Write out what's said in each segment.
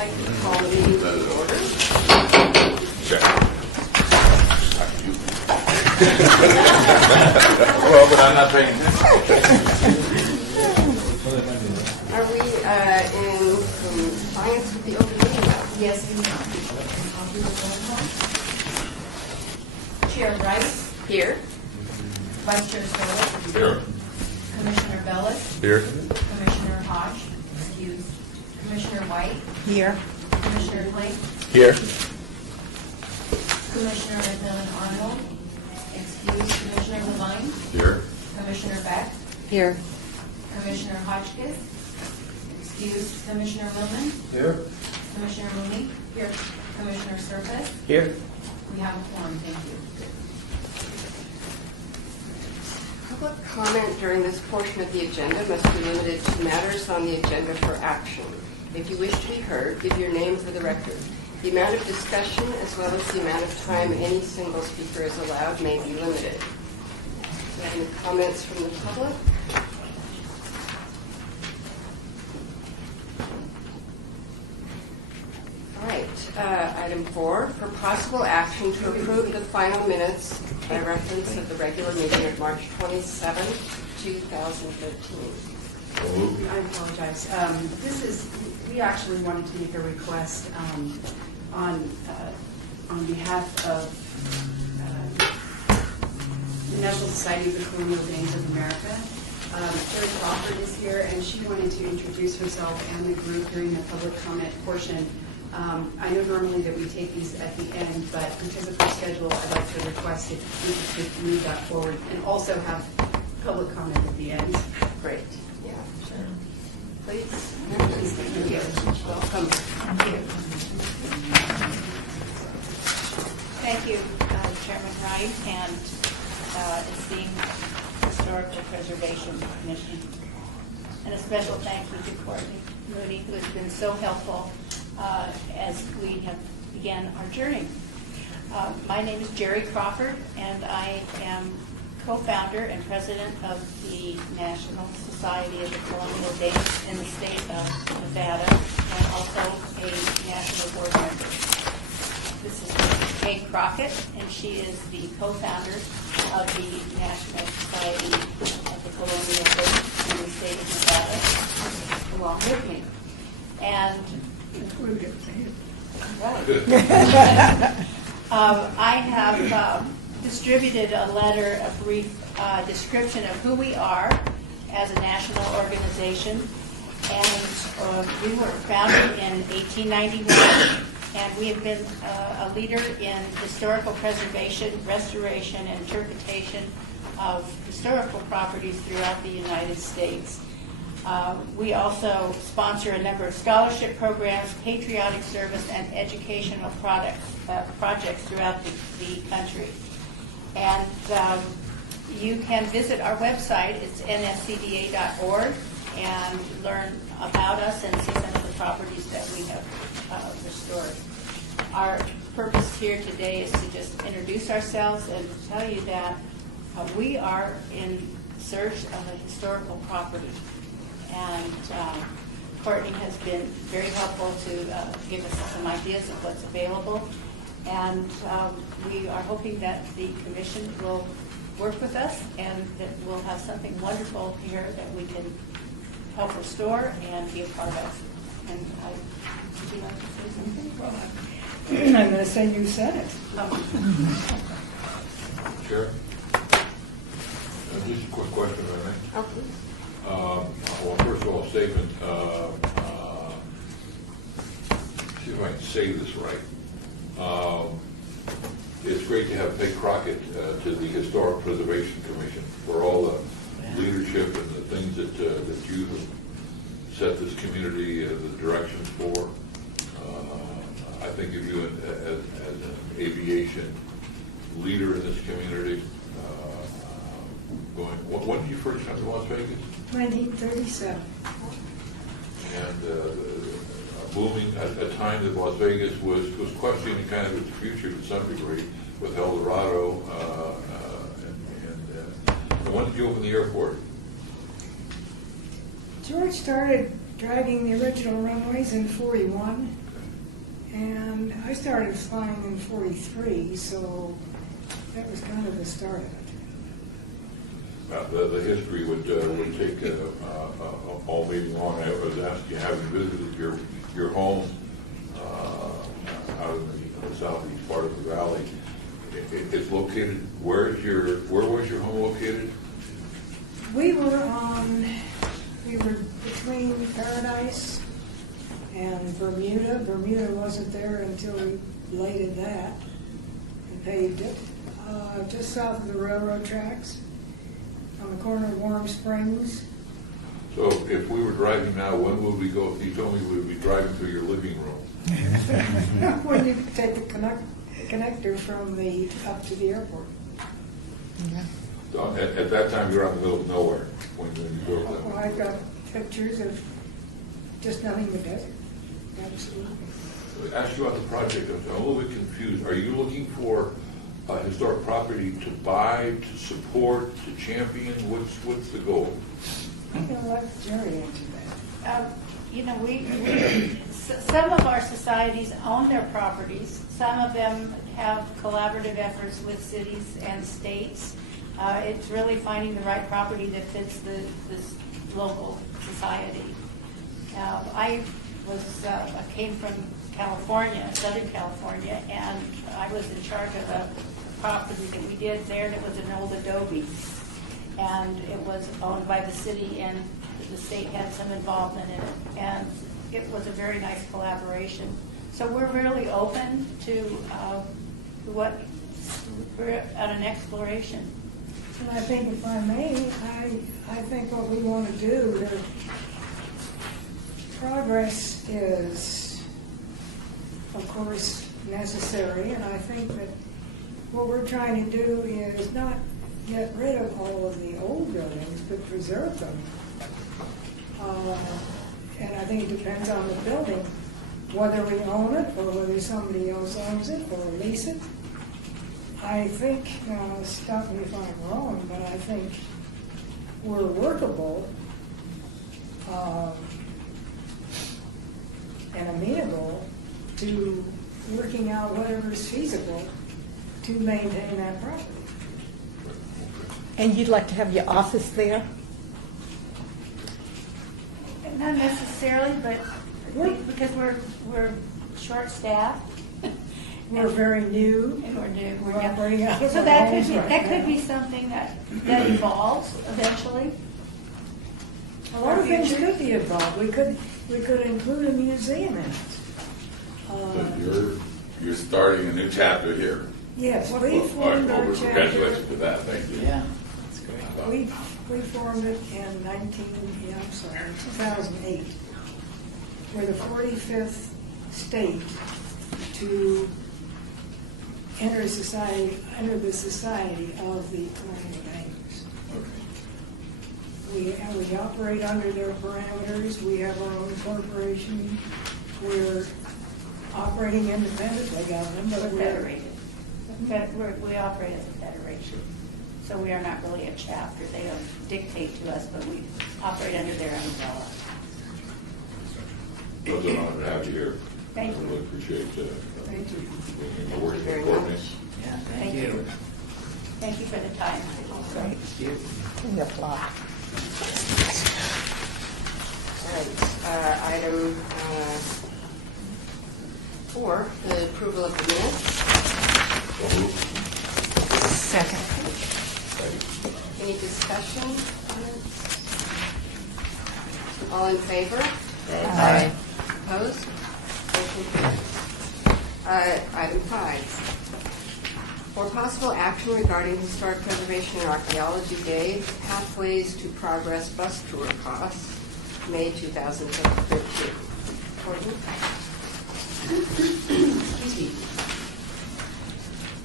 like to call the meeting to order. Check. Well, but I'm not paying attention. Are we in compliance with the open meeting law? Yes, we are. Chair Rice, Here. Vice Chair Solis, Here. Commissioner Bellis, Here. Commissioner Hodge, excused, Commissioner White, Here. Commissioner Blake, Here. Commissioner McMillan Arnold, excused, Commissioner Levine, Here. Commissioner Beck, Here. Commissioner Hodgkiss, excused, Commissioner Millman, Here. Commissioner Mooney, here, Commissioner Surface. Here. We have a quorum, thank you. Public comment during this portion of the agenda must be limited to matters on the agenda for action. If you wish to be heard, give your name for the record. The amount of discussion as well as the amount of time any single speaker is allowed may be limited. Do you have any comments from the public? All right, item 4, for possible action to approve the final minutes by reference of the regular meeting of March 27, 2013. I apologize. We actually wanted to make a request on behalf of the National Society of the Colonial Dames of America. Sherry Crawford is here, and she wanted to introduce herself and the group during the public comment portion. I know normally that we take these at the end, but because of her schedule, I'd like to request if we could move that forward and also have public comment at the end. Great. Yeah, sure. Please. Thank you. Welcome. Thank you, Chairman Wright and esteemed Historical Preservation Commission. And a special thank you to Courtney Mooney, who has been so helpful as we have began our journey. My name is Jerry Crawford, and I am co-founder and president of the National Society of the Colonial Dames in the state of Nevada, and also a national board member. This is Kay Crockett, and she is the co-founder of the National Society of the Colonial Dames in the state of Nevada, along with me. And I have distributed a letter, a brief description of who we are as a national organization. And we were founded in 1891, and we have been a leader in historical preservation, restoration, and interpretation of historical properties throughout the United States. We also sponsor a number of scholarship programs, patriotic service, and educational projects throughout the country. And you can visit our website. It's nscda.org, and learn about us and see some of the properties that we have restored. Our purpose here today is to just introduce ourselves and tell you that we are in search of a historical property. And Courtney has been very helpful to give us some ideas of what's available. And we are hoping that the commission will work with us and that we'll have something wonderful here that we can help restore and be a part of. And would you like to say something? I'm going to say you said it. Chair? Just a quick question, if I may. Oh, please. Well, first of all, statement. See if I can say this right. It's great to have Peg Crockett to the Historic Preservation Commission for all the leadership and the things that you have set this community the directions for. I think of you as an aviation leader in this community. When did you first come to Las Vegas? 1937. And booming at a time that Las Vegas was questioning kind of its future to some degree with El Dorado. And when did you open the airport? George started dragging the original runways in 41. And I started flying in 43, so that was kind of the start of it. The history would take all meeting long. I was asking, having visited your home out in the southeast part of the valley, it's located. Where was your home located? We were between Paradise and Bermuda. Bermuda wasn't there until we bladed that and paved it. Just south of the railroad tracks, on the corner of Warm Springs. So if we were driving now, when would we go? You told me we would be driving through your living room. When you take the connector from up to the airport. So at that time, you were out in the middle of nowhere when you built that. Well, I've got pictures of just nothing but desert. Absolutely. Ask you about the project. I'm a little bit confused. Are you looking for a historic property to buy, to support, to champion? What's the goal? I'm going to let Jerry answer that. Some of our societies own their properties. Some of them have collaborative efforts with cities and states. It's really finding the right property that fits this local society. I came from California, Southern California, and I was in charge of a property that we did there that was an old adobe. And it was owned by the city, and the state had some involvement in it. And it was a very nice collaboration. So we're really open to we're at an exploration. And I think, if I may, I think what we want to do, progress is, of course, necessary, and I think that what we're trying to do is not get rid of all of the old buildings, but preserve them. And I think it depends on the building, whether we own it or whether somebody else owns it or lease it. I think, stop me if I'm wrong, but I think we're workable and amenable to working out whatever is feasible to maintain that property. And you'd like to have your office there? Not necessarily, but because we're short-staffed. We're very new. And we're new. We're operating out of So our that homes could be, right that now. could be something that evolves eventually. A lot of things could be involved. We could include a museum in it. But you're starting a new chapter here. Yes, we Well, formed our congratulations chapter. for that, thank you. Yeah, that's great. We formed it in 2008. We're the 45th state to enter the society of the Colonial Bankers. We operate under their parameters. We have our own corporation. We're operating independently of them, but We're we're federated. We operate as a federation. So we are not really a chapter. They don't dictate to us, but we operate under their umbrella. Those are honored to have you here. Thank I you. really appreciate Thank you. working very with much. me. Yeah, Thank you. Thank you for the time. Great. Can you apply? All right, item 4, the approval of the minutes. So moved. Second. Any discussion on it? All in favor? Aye. Opposed? Motion carries. Item 5, for possible action regarding Historic Preservation and Archaeology Day, Pathways to Progress bus tour costs, May 2013. Courtney? Excuse me.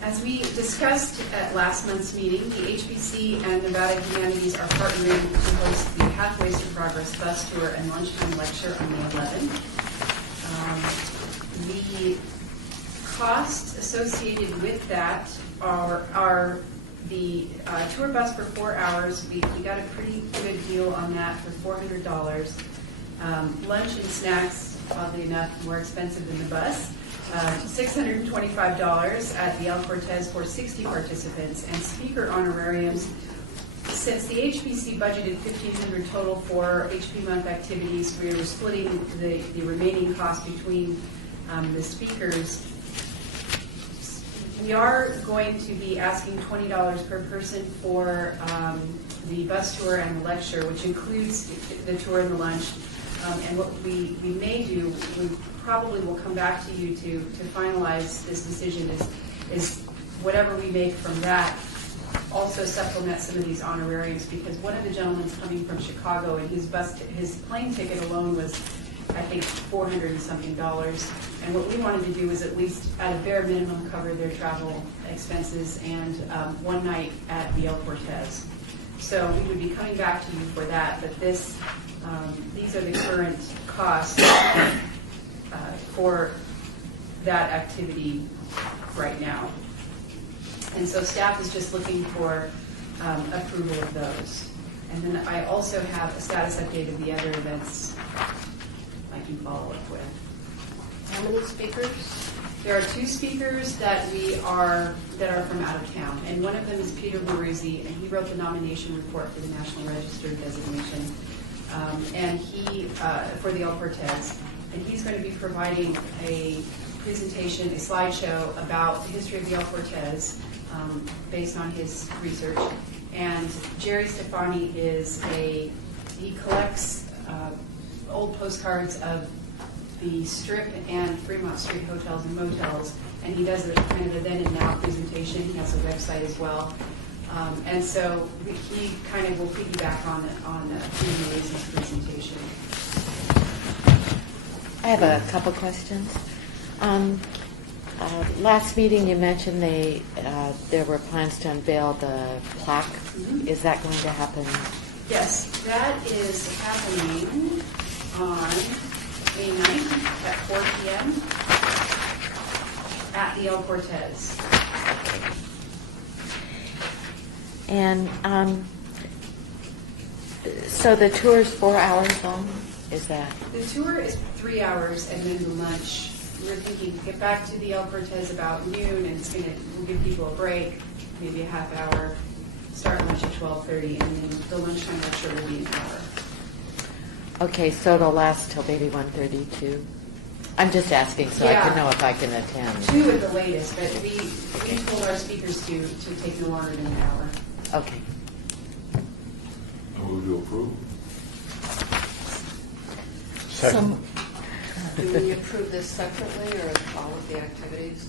As we discussed at last month's meeting, the HBC and Nevada Humanities are partnering to host the Pathways to Progress bus tour and lunchtime lecture on May 11th. The costs associated with that are the tour bus for 4 hours. We got a pretty good deal on that for $400. Lunch and snacks, oddly enough, more expensive than the bus. $625 at the El Cortez for 60 participants, and speaker honorariums. Since the HPC budgeted $1,500 total for HP month activities, we are splitting the remaining cost between the speakers. We are going to be asking $20 per person for the bus tour and the lecture, which includes the tour and the lunch. And what we may do, we probably will come back to you to finalize this decision, is whatever we make from that also supplement some of these honorariums, because one of the gentlemen's coming from Chicago, and his plane ticket alone was, I think, $400 and something. And what we wanted to do is at least, at a bare minimum, cover their travel expenses and one night at the El Cortez. So we would be coming back to you for that, but these are the current costs for that activity right now. And so staff is just looking for approval of those. And then I also have a status update of the other events I can follow up with. How many speakers? There are 2 speakers that are from out of town, and one of them is Peter Baruzzi, and he wrote the nomination report for the National Register designation, and he for the El Cortez, and he's going to be providing a presentation, a slideshow about the history of the El Cortez based on his research. And Jerry Stefani he collects old postcards of the Strip and Fremont Street hotels and motels, and he does a kind of a then and now presentation. He has a website as well, and so he kind of will piggyback on Peter Macy's presentation. I have a couple questions. Last meeting you mentioned there were plans to unveil the plaque. Mm-hmm. Is that going to happen? Yes, that is happening on May 9th at 4 p.m. at the El Cortez. And so the tour is 4 hours long? Is that? The tour is 3 hours, and then the lunch. We're thinking to get back to the El Cortez about noon, and we'll give people a break, maybe a half hour, start lunch at 12:30, and then the lunchtime lecture will be an hour. Okay, so it'll last till maybe 1:32. I'm just asking so I Yeah. can know if I can attend. 2 at the latest, but we told our speakers to take no longer than an hour. Okay. I move to approve. Second. Do we approve this separately or all of the activities?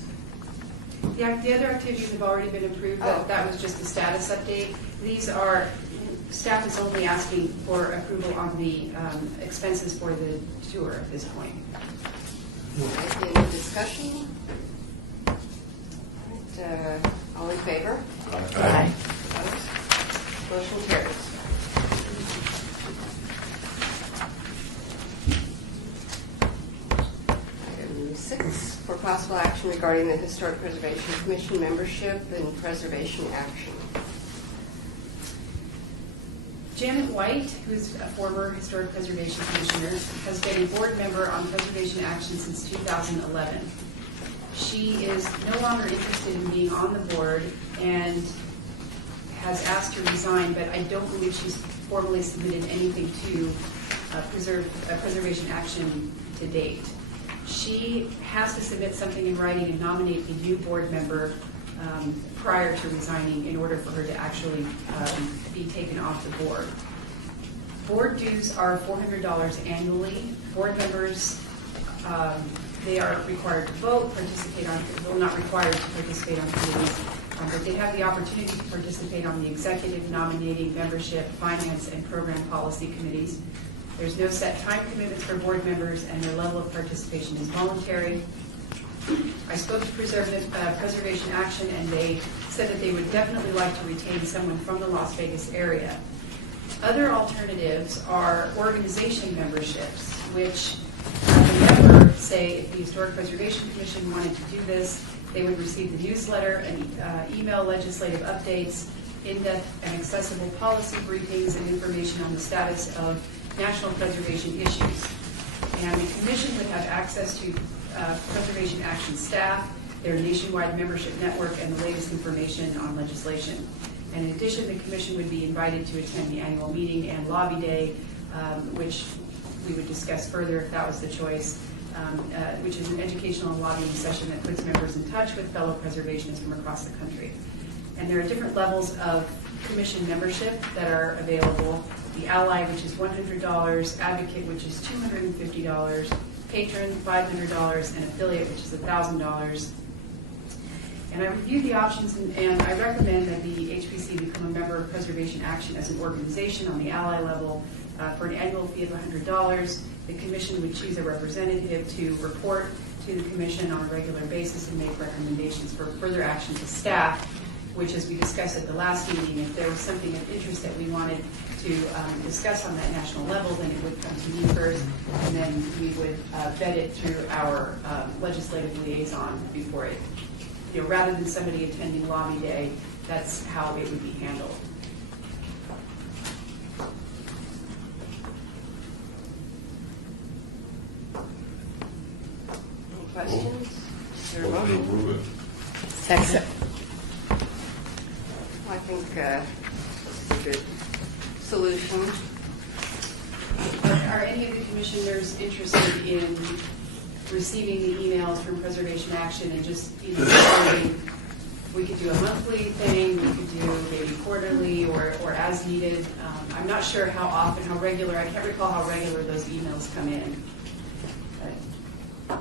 The other activities have already been approved. Oh. That was just a status update. Staff is only asking for approval on the expenses for the tour at this point. Any discussion? All in favor? Aye. Opposed? Motion carries. Item 6, for possible action regarding the Historic Preservation Commission membership and preservation action. Janet White, who's a former Historic Preservation Commissioner, has been a board member on Preservation Action since 2011. She is no longer interested in being on the board and has asked to resign, but I don't believe she's formally submitted anything to Preservation Action to date. She has to submit something in writing and nominate a new board member prior to resigning in order for her to actually be taken off the board. Board dues are $400 annually. Board members, they are required to vote, not required to participate on committees, but they have the opportunity to participate on the executive, nominating, membership, finance, and program policy committees. There's no set time commitments for board members, and their level of participation is voluntary. I spoke to Preservation Action, and they said that they would definitely like to retain someone from the Las Vegas area. Other alternatives are organization memberships, which the member, say, if the Historic Preservation Commission wanted to do this, they would receive the newsletter and email legislative updates, in-depth and accessible policy briefings, and information on the status of national preservation issues. And the commission would have access to Preservation Action staff, their nationwide membership network, and the latest information on legislation. And in addition, the commission would be invited to attend the annual meeting and lobby day, which we would discuss further if that was the choice, which is an educational and lobbying session that puts members in touch with fellow preservationists from across the country. And there are different levels of commission membership that are available. The Ally, which is $100, Advocate, which is $250, Patron, $500, and Affiliate, which is $1,000. And I reviewed the options, and I recommend that the HPC become a member of Preservation Action as an organization on the Ally level for an annual fee of $100. The commission would choose a representative to report to the commission on a regular basis and make recommendations for further action to staff, which, as we discussed at the last meeting, if there was something of interest that we wanted to discuss on that national level, then it would come to me first, and then we would vet it through our legislative liaison before it, rather than somebody attending lobby day. That's how it would be handled. Any questions? Is there a Motion to motion? approve it. Second. I think this is a good solution. Are any of the commissioners interested in receiving the emails from Preservation Action and just deciding we could do a monthly thing, we could do maybe quarterly or as needed? I'm not sure how often, how regular. I can't recall how regular those emails come in. But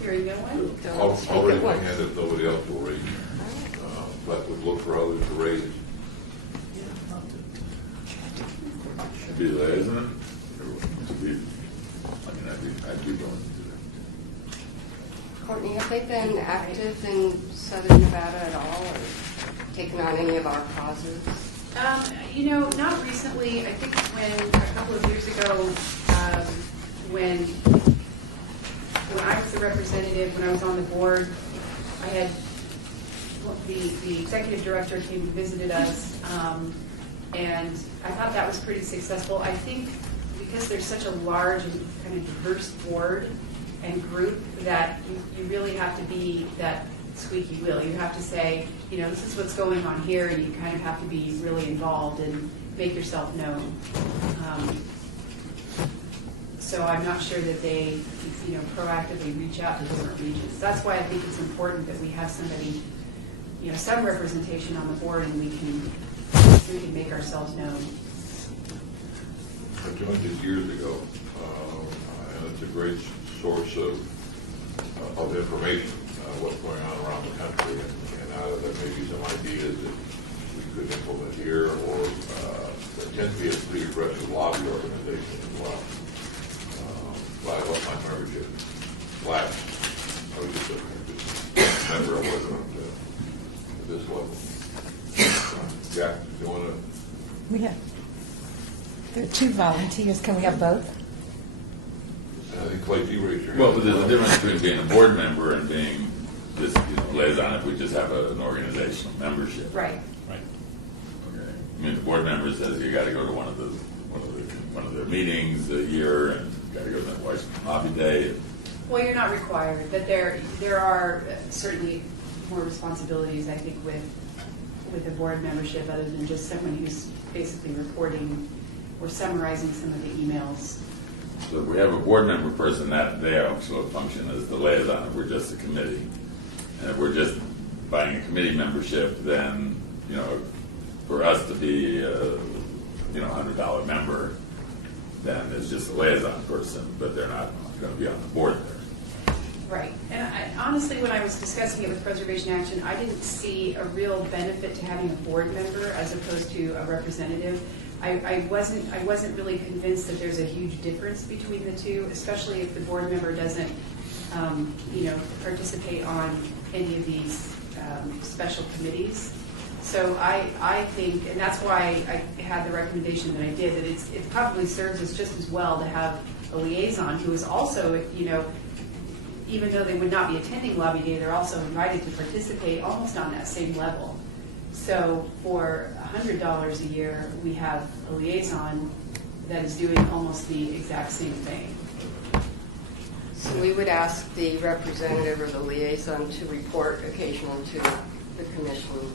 hearing no one? I'll Take I'll it raise my once. hand if nobody else will raise. But would look for others to raise. Should be liaison. Should be, I'd be willing to do that. Courtney, have they been active in Southern Nevada at all, or taken on any of our causes? Not recently. I think when a couple of years ago, when I was the representative, when I was on the board, I had the executive director came and visited us, and I thought that was pretty successful. I think because there's such a large and kind of diverse board and group that you really have to be that squeaky wheel. You have to say, this is what's going on here, and you kind of have to be really involved and make yourself known. So I'm not sure that they, proactively reach out to different regions. That's why I think it's important that we have somebody, some representation on the board, and we can make ourselves known. I joined it years ago, and it's a great source of information, what's going on around the country, and out of there may be some ideas that we could implement here, or there tends to be a pretty aggressive lobby organization as well. But I love my membership. Last, I was just a member, I wasn't at this level. Jack, you want to? We have, there are two volunteers. Can we have both? I think Clay, you raised your hand. Well, but there's a difference between being a board member and being just liaison if we just have an organizational membership. Right. Right. Okay. I mean, the board member says you got to go to one of their meetings a year, and you got to go to that Washington Lobby Day. Well, you're not required, but there are certainly more responsibilities, I think, with the board membership, other than just someone who's basically reporting or summarizing some of the emails. So if we have a board member person, that they also function as the liaison if we're just a committee. And if we're just buying a committee membership, then, for us to be a $100 member, then it's just a liaison person, but they're not going to be on the board there. Right. And honestly, when I was discussing it with Preservation Action, I didn't see a real benefit to having a board member as opposed to a representative. I wasn't really convinced that there's a huge difference between the two, especially if the board member doesn't, participate on any of these special committees. So I think, and that's why I had the recommendation that I did, that it probably serves us just as well to have a liaison who is also, even though they would not be attending Lobby Day, they're also invited to participate almost on that same level. So for $100 a year, we have a liaison that is doing almost the exact same thing. So we would ask the representative or the liaison to report occasionally to the commission.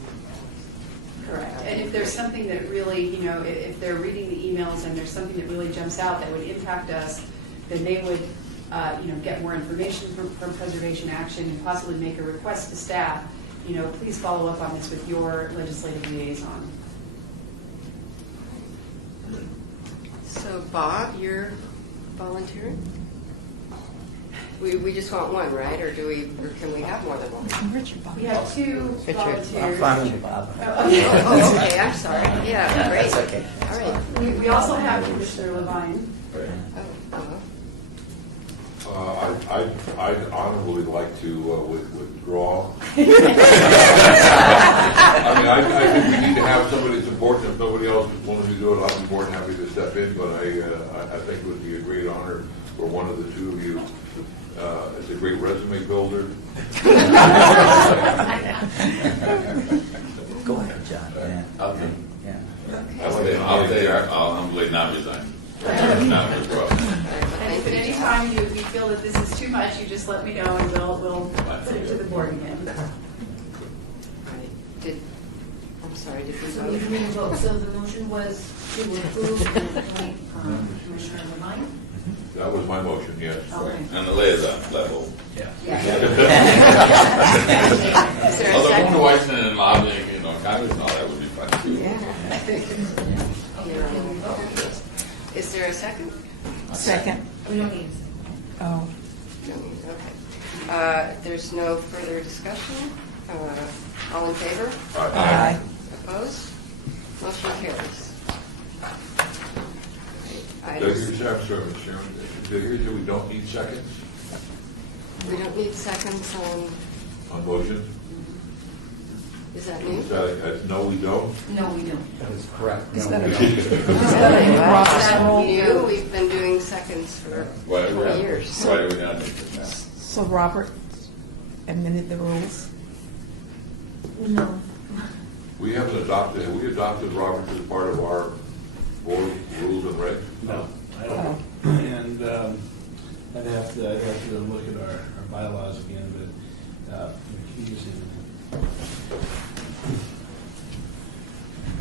Correct. And if there's something that really, if they're reading the emails and there's something that really jumps out that would impact us, then they would, get more information from Preservation Action and possibly make a request to staff. Please follow up on this with your legislative liaison. So Bob, you're volunteering? We just want one, right? Or can we have more than one? Richard Bob. We have two Richard. volunteers. I'm fine with you, Bob. Oh, okay, I'm sorry. Yeah, great. That's okay. All right. We also have Commissioner Levine. I'd honorably like to withdraw. I mean, I think we need to have somebody that's important. If nobody else is willing to do it, I'll be more than happy to step in, but I think it would be a great honor for one of the two of you. It's a great resume builder. Go ahead, John. Yeah. Okay. Yeah. I'll humbly not resign. Not withdraw. And if at any time you feel that this is too much, you just let me know and we'll put it to the board again. I'm sorry, did we So vote? we didn't vote. So the motion was to approve and appoint Commissioner Levine? That was my motion, yes. Okay. And the liaison level. Yeah. Is there a Although second? Mr. Weissman and lobbying, Congress and all that would be fun too. Is there a second? Second. We don't need Oh. No, okay. There's no further discussion. All in favor? Aye. Opposed? Motion carries. Does Items. your staff service, Chairman, did you hear we don't need seconds We don't need seconds on, on motions? is that new? No, we don't. No, we don't. That is correct. Is No, that we a- don't. Is that a Robert's rule? New, we've been doing seconds for Why do we 20 have- years. Why do we not need this now? So Robert amended the rules. No. We haven't adopted, have we adopted Roberts as part of our board rules and regs? No, I Oh. don't. And I'd have to look at our bylaws again, but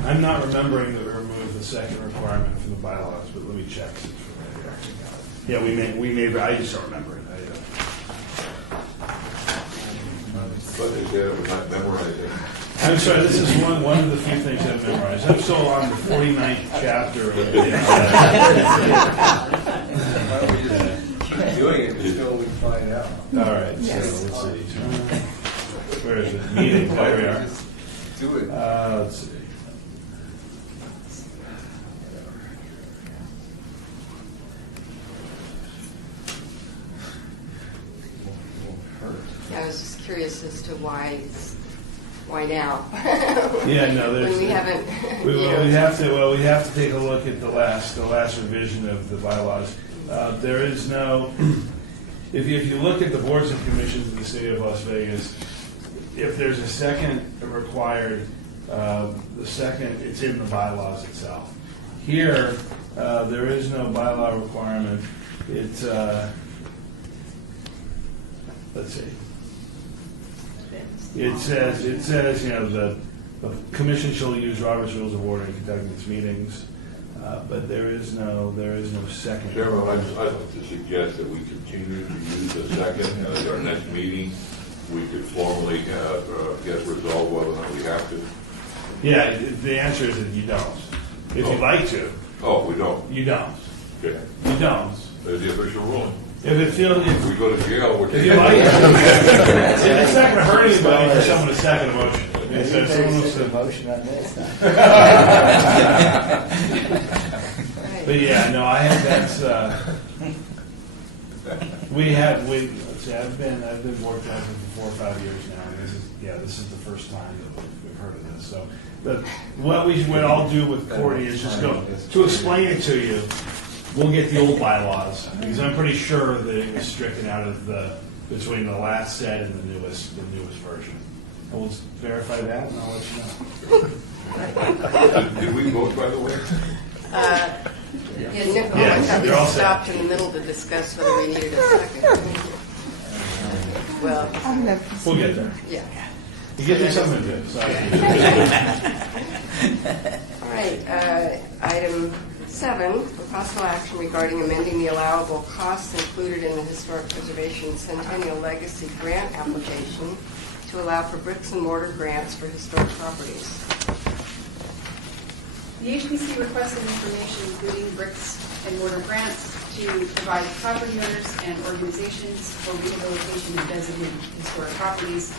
I'm not remembering that we removed the second requirement from the bylaws, but let me check. Yeah, we may, I just don't remember it. But they said it was not memorizing. I'm sorry, this is one of the few things I've memorized. I'm still on the 49th chapter. Keep doing it until we find out. All right, so let's see. Where is it? Meeting, there we are. Do it. Let's see. I was just curious as to why now? Yeah, no, there's. When we haven't, We you know. have to take a look at the last revision of the bylaws. There is no, if you look at the boards and commissions in the city of Las Vegas, if there's a second required, the second, it's in the bylaws itself. Here, there is no bylaw requirement. It's, let's see. It says, the commission shall use Robert's Rules of Order in conducting its meetings, but there is no second. Chairman, I'd like to suggest that we continue to use a second, and at our next meeting, we could formally get resolved whether or not we have to. Yeah, the answer is that you don't. If you'd like to, Oh, we don't. you don't. Okay. You don't. There's the official ruling. If it feels, If we go to jail, we're if taking. you like, it's not going to hurt anybody for someone to second a motion. I mean, so if someone wants to- motion on this. But yeah, no, I have, that's, let's see, I've been board president for 4 or 5 years now, and this is the first time that we've heard of this, so. But what I'll do with Courtney is just go, to explain it to you, we'll get the old bylaws, because I'm pretty sure that it was stricken out of between the last set and the newest version. And we'll just verify that, and I'll let you know. Did we vote, by the way? Yeah, Nick, oh, I Yes, thought we you're all set. stopped in the middle to discuss whether we needed a second. Well, We'll get there. yeah. You get me something to do, so All right, item 7, for possible action regarding amending the allowable costs included in the Historic Preservation Centennial Legacy Grant application to allow for bricks and mortar grants for historic properties. The HPC requested information including bricks and mortar grants to provide property owners and organizations for rehabilitation of designated historic properties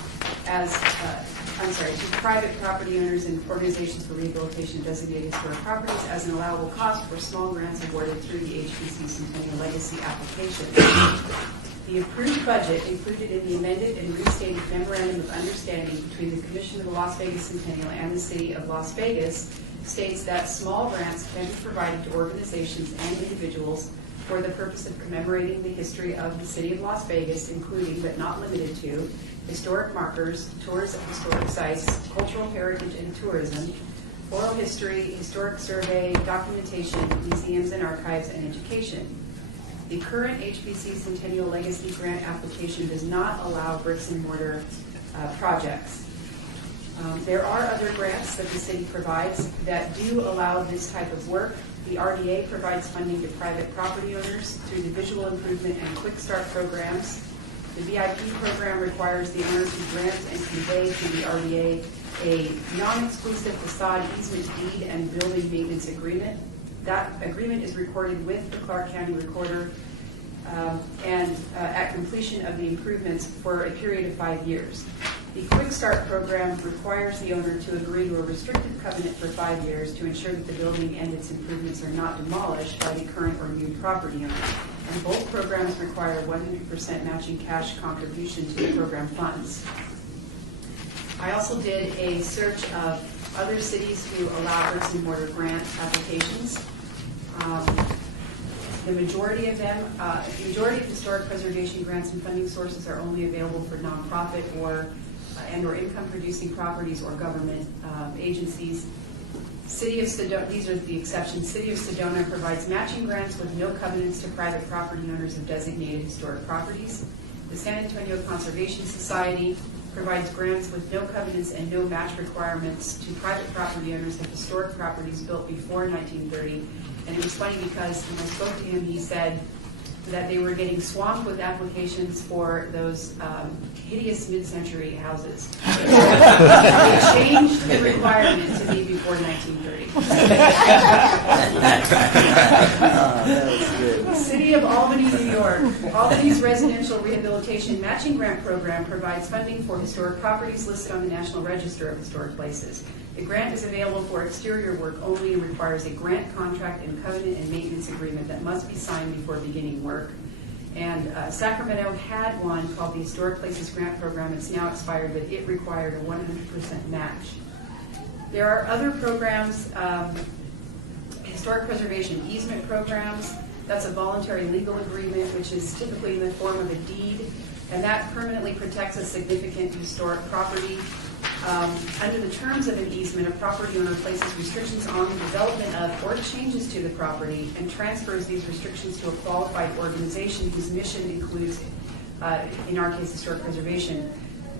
to private property owners and organizations for rehabilitation of designated historic properties as an allowable cost for small grants awarded through the HPC Centennial Legacy application. The approved budget included in the amended and restated memorandum of understanding between the Commission of the Las Vegas Centennial and the City of Las Vegas states that small grants can be provided to organizations and individuals for the purpose of commemorating the history of the City of Las Vegas, including but not limited to historic markers, tours of historic sites, cultural heritage and tourism, oral history, historic survey, documentation, museums and archives, and education. The current HPC Centennial Legacy Grant application does not allow bricks and mortar projects. There are other grants that the city provides that do allow this type of work. The RDA provides funding to private property owners through the visual improvement and quick start programs. The VIP program requires the owner to grant and convey to the RDA a non-exclusive facade easement deed and building maintenance agreement. That agreement is recorded with the Clark County Recorder and at completion of the improvements for a period of 5 years. The Quick Start program requires the owner to agree to a restricted covenant for 5 years to ensure that the building and its improvements are not demolished by the current or new property owner. And both programs require 100% matching cash contribution to the program funds. I also did a search of other cities who allow bricks and mortar grant applications. The majority of them, the majority of historic preservation grants and funding sources are only available for nonprofit or income-producing properties or government agencies. City of Sedona, these are the exceptions. City of Sedona provides matching grants with no covenants to private property owners of designated historic properties. The San Antonio Conservation Society provides grants with no covenants and no match requirements to private property owners of historic properties built before 1930. And it was funny because when I spoke to him, he said that they were getting swamped with applications for those hideous mid-century houses. They changed the requirement to be before 1930. City of Albany, New York. Albany's Residential Rehabilitation Matching Grant Program provides funding for historic properties listed on the National Register of Historic Places. The grant is available for exterior work only and requires a grant contract and covenant and maintenance agreement that must be signed before beginning work. And Sacramento had one called the Historic Places Grant Program. It's now expired, but it required a 100% match. There are other programs, historic preservation easement programs. That's a voluntary legal agreement, which is typically in the form of a deed, and that permanently protects a significant historic property. Under the terms of an easement, a property owner places restrictions on the development of or changes to the property and transfers these restrictions to a qualified organization whose mission includes, in our case, historic preservation.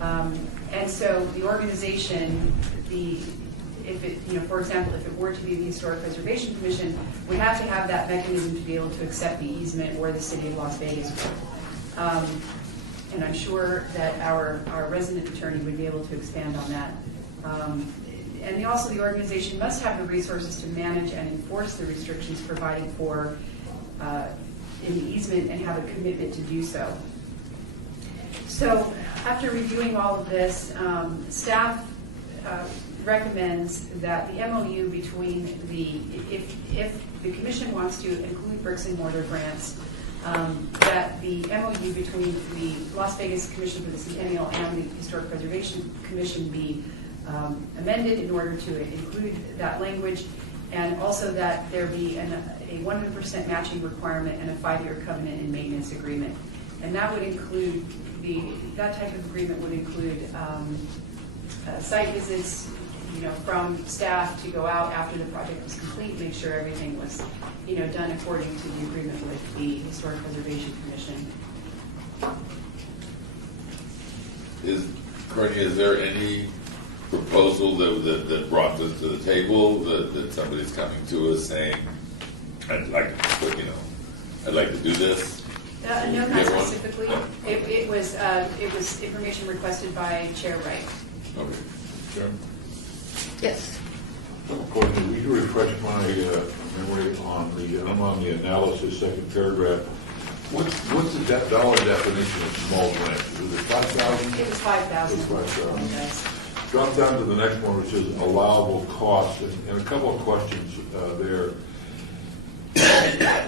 And so the organization, if it, for example, if it were to be the Historic Preservation Commission, we have to have that mechanism to be able to accept the easement or the City of Las Vegas would. And I'm sure that our resident attorney would be able to expand on that. And also the organization must have the resources to manage and enforce the restrictions provided for in the easement and have a commitment to do so. So after reviewing all of this, staff recommends that the MOU between if the commission wants to include bricks and mortar grants, that the MOU between the Las Vegas Commission for the Centennial and the Historic Preservation Commission be amended in order to include that language, and also that there be a 100% matching requirement and a 5-year covenant and maintenance agreement. And that would include that type of agreement would include site visits, from staff to go out after the project was complete, make sure everything was, done according to the agreement with the Historic Preservation Commission. Courtney, is there any proposal that brought this to the table, that somebody's coming to us saying, I'd like to put, I'd like to do this? No, not specifically. It was information requested by Chair Wright. Okay. Sharon? Yes. Courtney, will you refresh my memory I'm on the analysis, second paragraph. What's the dollar definition of small branch? Is it 5,000? It was 5,000. It was 5,000. Drop down to the next one, which is allowable costs, and a couple of questions there.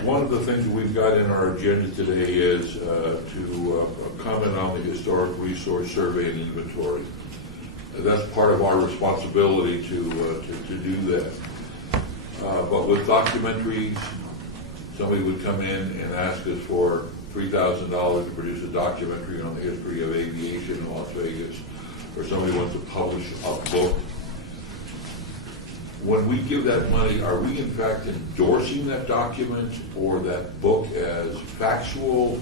One of the things we've got in our agenda today is to comment on the historic resource survey and inventory. That's part of our responsibility to do that. But with documentaries, somebody would come in and ask us for $3,000 to produce a documentary on the history of aviation in Las Vegas, or somebody wants to publish a book. When we give that money, are we in fact endorsing that document or that book as factual,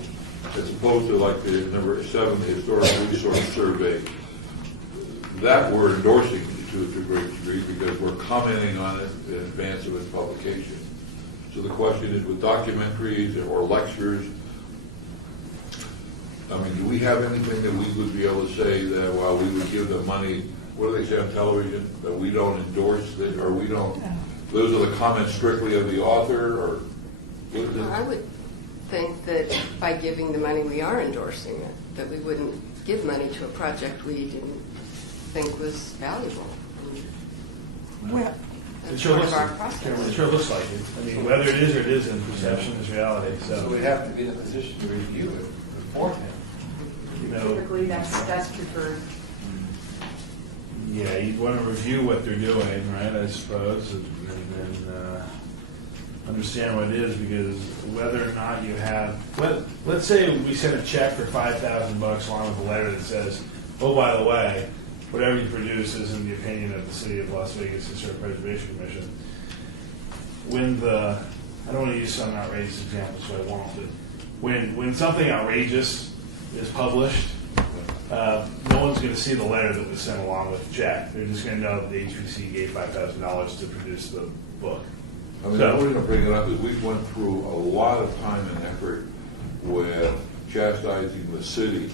as opposed to like the number 7, the historic resource survey? That we're endorsing to a great degree because we're commenting on it in advance of its publication. So the question is, with documentaries or lectures, I mean, do we have anything that we would be able to say that while we would give them money, what do they say on television, that we don't endorse it, or we don't, those are the comments strictly of the author, or? I would think that by giving the money, we are endorsing it, that we wouldn't give money to a project we didn't think was valuable. Well, That's It sure part looks of our like process. it. Sure looks like it. I mean, whether it is or it isn't, perception is reality. So So, we'd have to be in a position to review it beforehand. Typically, that's preferred. yeah, you'd want to review what they're doing, right, I suppose, and then understand what it is, because whether or not you have, let's say we send a check for $5,000 along with a letter that says, oh, by the way, whatever you produce is in the opinion of the City of Las Vegas Historic Preservation Commission. I don't want to use some outrageous example, so I won't, but when something outrageous is published, no one's going to see the letter that was sent along with the check. They're just going to know that the HPC gave $5,000 to produce the book. I mean, the reason I'm bringing it up is we went through a lot of time and effort with chastising the city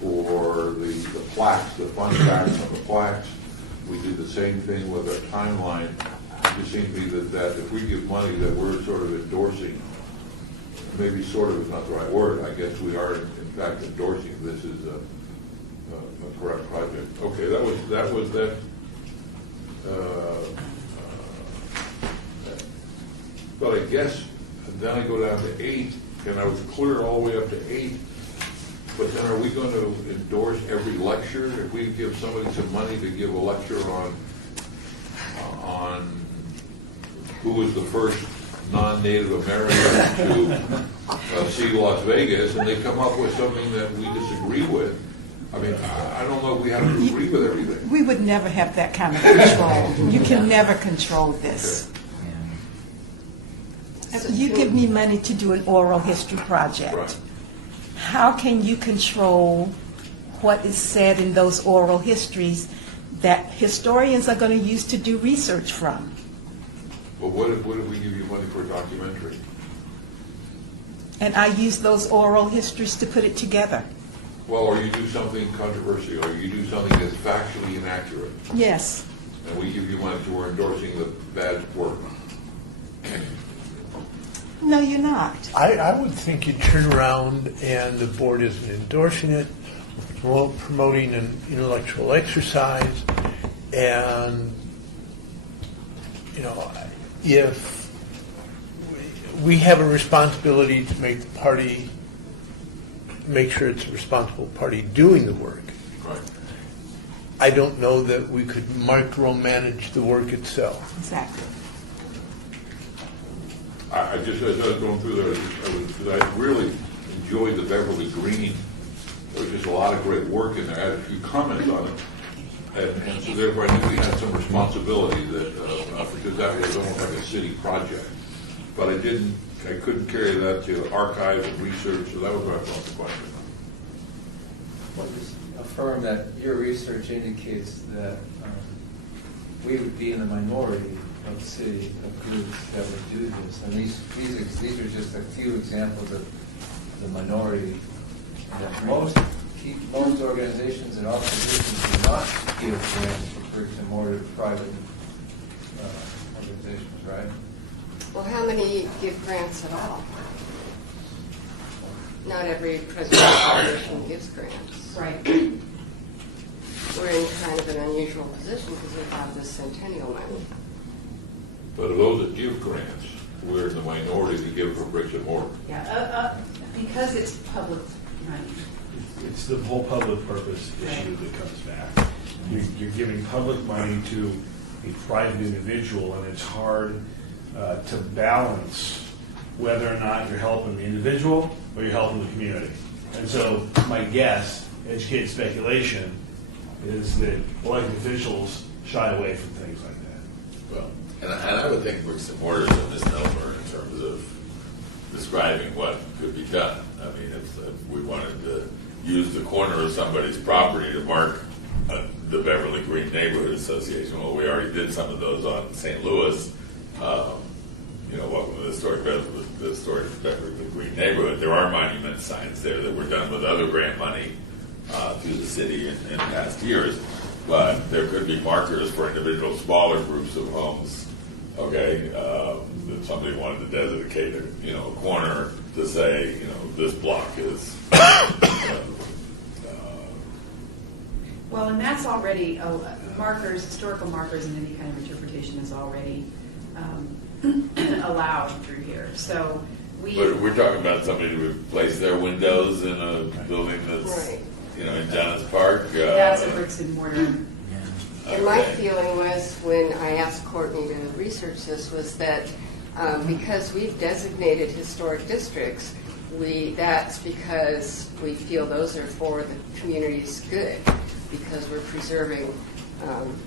for the plaques, the fun facts on the plaques. We did the same thing with our timeline. It just seems to me that if we give money that we're sort of endorsing, maybe sort of is not the right word, I guess we are in fact endorsing this as a correct project. Okay, that was that. But I guess then I go down to 8, and I was clear all the way up to 8. But then are we going to endorse every lecture? If we give somebody some money to give a lecture on who was the first non-Native American to see Las Vegas, and they come up with something that we disagree with, I mean, I don't know if we have to agree with everything. We would never have that kind of control. You can never control this. You give me money to do an oral history project. Right. How can you control what is said in those oral histories that historians are going to use to do research from? But what if we give you money for a documentary? And I use those oral histories to put it together. Well, or you do something controversial, or you do something that's factually inaccurate, Yes. and we give you money, so we're endorsing the bad work. No, you're not. I would think you'd turn around and the board isn't endorsing it, promoting an intellectual exercise, and, if we have a responsibility to make sure it's a responsible party doing the work. Right. I don't know that we could micromanage the work itself. Exactly. I just, as I was going through there, I really enjoyed the Beverly Green. There was just a lot of great work in there. I had a few comments on it. And so therefore, I knew we had some responsibility that, because that was almost like a city project. But I couldn't carry that to archive and research, so that was why I brought the question. Well, just affirm that your research indicates that we would be in the minority of city, of groups that would do this. And these are just a few examples of the minority. That most organizations and organizations do not give grants for bricks and mortar to private organizations, right? Well, how many give grants at all? Not every presidential foundation gives grants. Right. We're in kind of an unusual position because we have this centennial money. But of those that give grants, we're in the minority that give for bricks and mortar. Yeah, because it's public money. It's the whole public purpose issue that comes back. You're giving public money to a private individual, and it's hard to balance whether or not you're helping the individual or you're helping the community. And so my guess, educated speculation, is that elected officials shy away from things like that. Well, and I would think bricks and mortar is a misnomer in terms of describing what could be done. I mean, if we wanted to use the corner of somebody's property to mark the Beverly Green Neighborhood Association, well, we already did some of those on St. Louis. Welcome to the historic Beverly Green Neighborhood. There are monument signs there that were done with other grant money through the city in past years. But there could be markers for individual smaller groups of homes. Okay, that somebody wanted to designate a corner to say, this block is. Well, and that's already, markers, historical markers and any kind of interpretation is already allowed through here. So But we're talking about somebody to replace their windows in a building that's, Right. In Giants Park. That's a bricks and mortar. And my feeling was, when I asked Courtney to research this, was that because we've designated historic districts, that's because we feel those are for the community's good, because we're preserving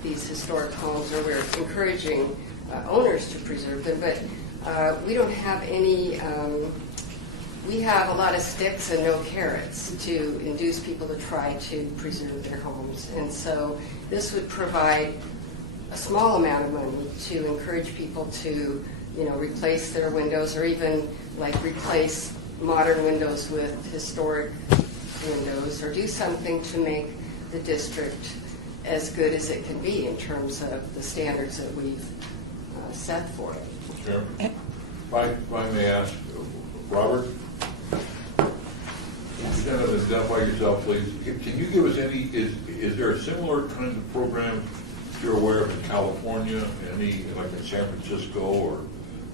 these historic homes, or we're encouraging owners to preserve them. But we don't have any, we have a lot of sticks and no carrots to induce people to try to preserve their homes. And so this would provide a small amount of money to encourage people to, replace their windows, or even replace modern windows with historic windows, or do something to make the district as good as it can be in terms of the standards that we've set for it. Chairman, if I may ask, Robert, you kind of identify yourself, please. Can you give us any, is there a similar kind of program you're aware of in California, any, like in San Francisco, or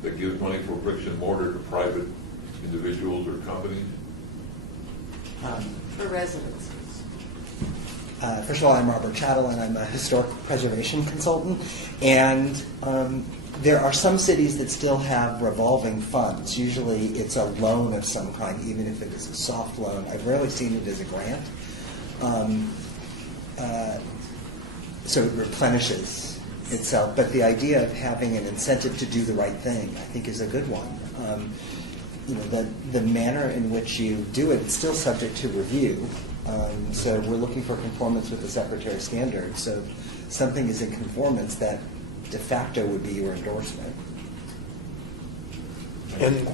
that gives money for bricks and mortar to private individuals or companies? For residences. First of all, I'm Robert Chattel, and I'm a historic preservation consultant. And there are some cities that still have revolving funds. Usually it's a loan of some kind, even if it is a soft loan. I've rarely seen it as a grant. So it replenishes itself. But the idea of having an incentive to do the right thing, I think, is a good one. The manner in which you do it, it's still subject to review. So we're looking for conformance with the Secretary standards. So if something is in conformance, that de facto would be your endorsement. And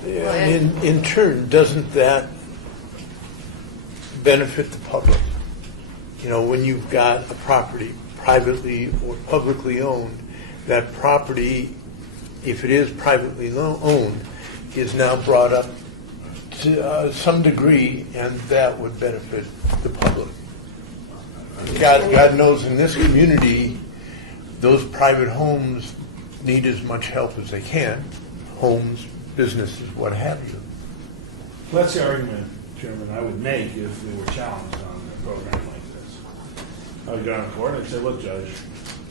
in turn, doesn't that benefit the public? When you've got a property privately or publicly owned, that property, if it is privately owned, is now brought up to some degree, and that would benefit the public. God knows in this community, those private homes need as much help as they can. Homes, businesses, what have you. Well, that's the argument, Chairman, I would make if we were challenged on a program like this. I would go down to court and I'd say, look, Judge,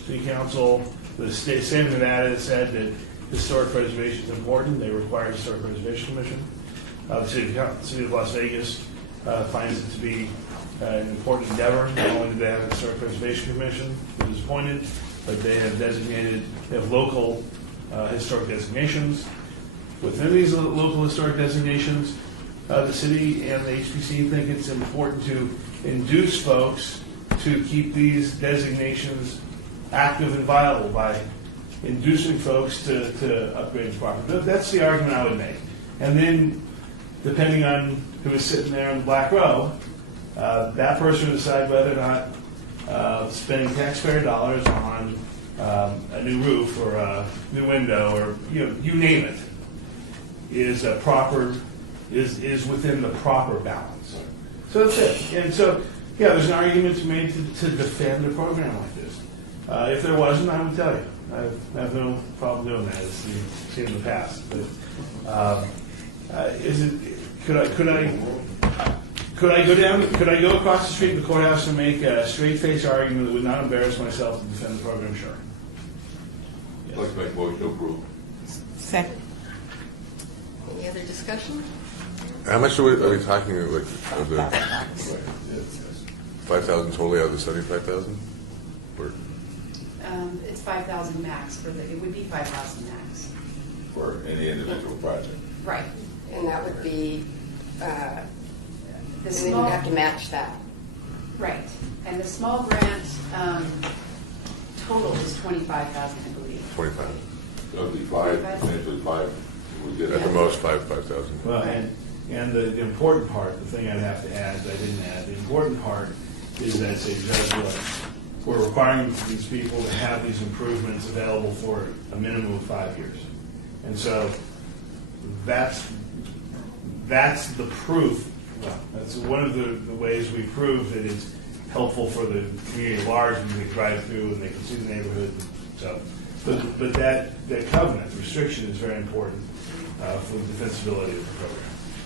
City Council, the state of Nevada said that historic preservation is important. They require a historic preservation commission. The city of Las Vegas finds it to be an important endeavor. Not only do they have a Historic Preservation Commission that is appointed, but they have local historic designations. Within these local historic designations, the city and the HPC think it's important to induce folks to keep these designations active and viable by inducing folks to upgrade the property. That's the argument I would make. And then, depending on who is sitting there in the back row, that person will decide whether or not spending taxpayer dollars on a new roof or a new window or you name it is within the proper balance. So that's it. And so, yeah, there's an argument made to defend a program like this. If there wasn't, I would tell you. I have no problem doing that, as you've seen in the past. But could I go across the street to the courthouse and make a straight face argument that would not embarrass myself to defend the program? Sure. I'd like to make a motion to approve. Second. Any other discussion? How much are we talking, like, of the 5,000 totally out of the 75,000? It's 5,000 max it would be 5,000 max. For any individual project. Right. And that would be, then you'd have to match that. Right. And the small grant total is 25,000, I believe. 25. So it'd be potentially five. We did At the most, 5,000. Well, and the important part, the thing I'd have to add that I didn't add, the important part is that it's exactly like we're requiring these people to have these improvements available for a minimum of 5 years. And so that's the proof. Well, that's one of the ways we prove that it's helpful for the community at large when they drive through and they can see the neighborhood. So, but that covenant restriction is very important for the defensibility of the program.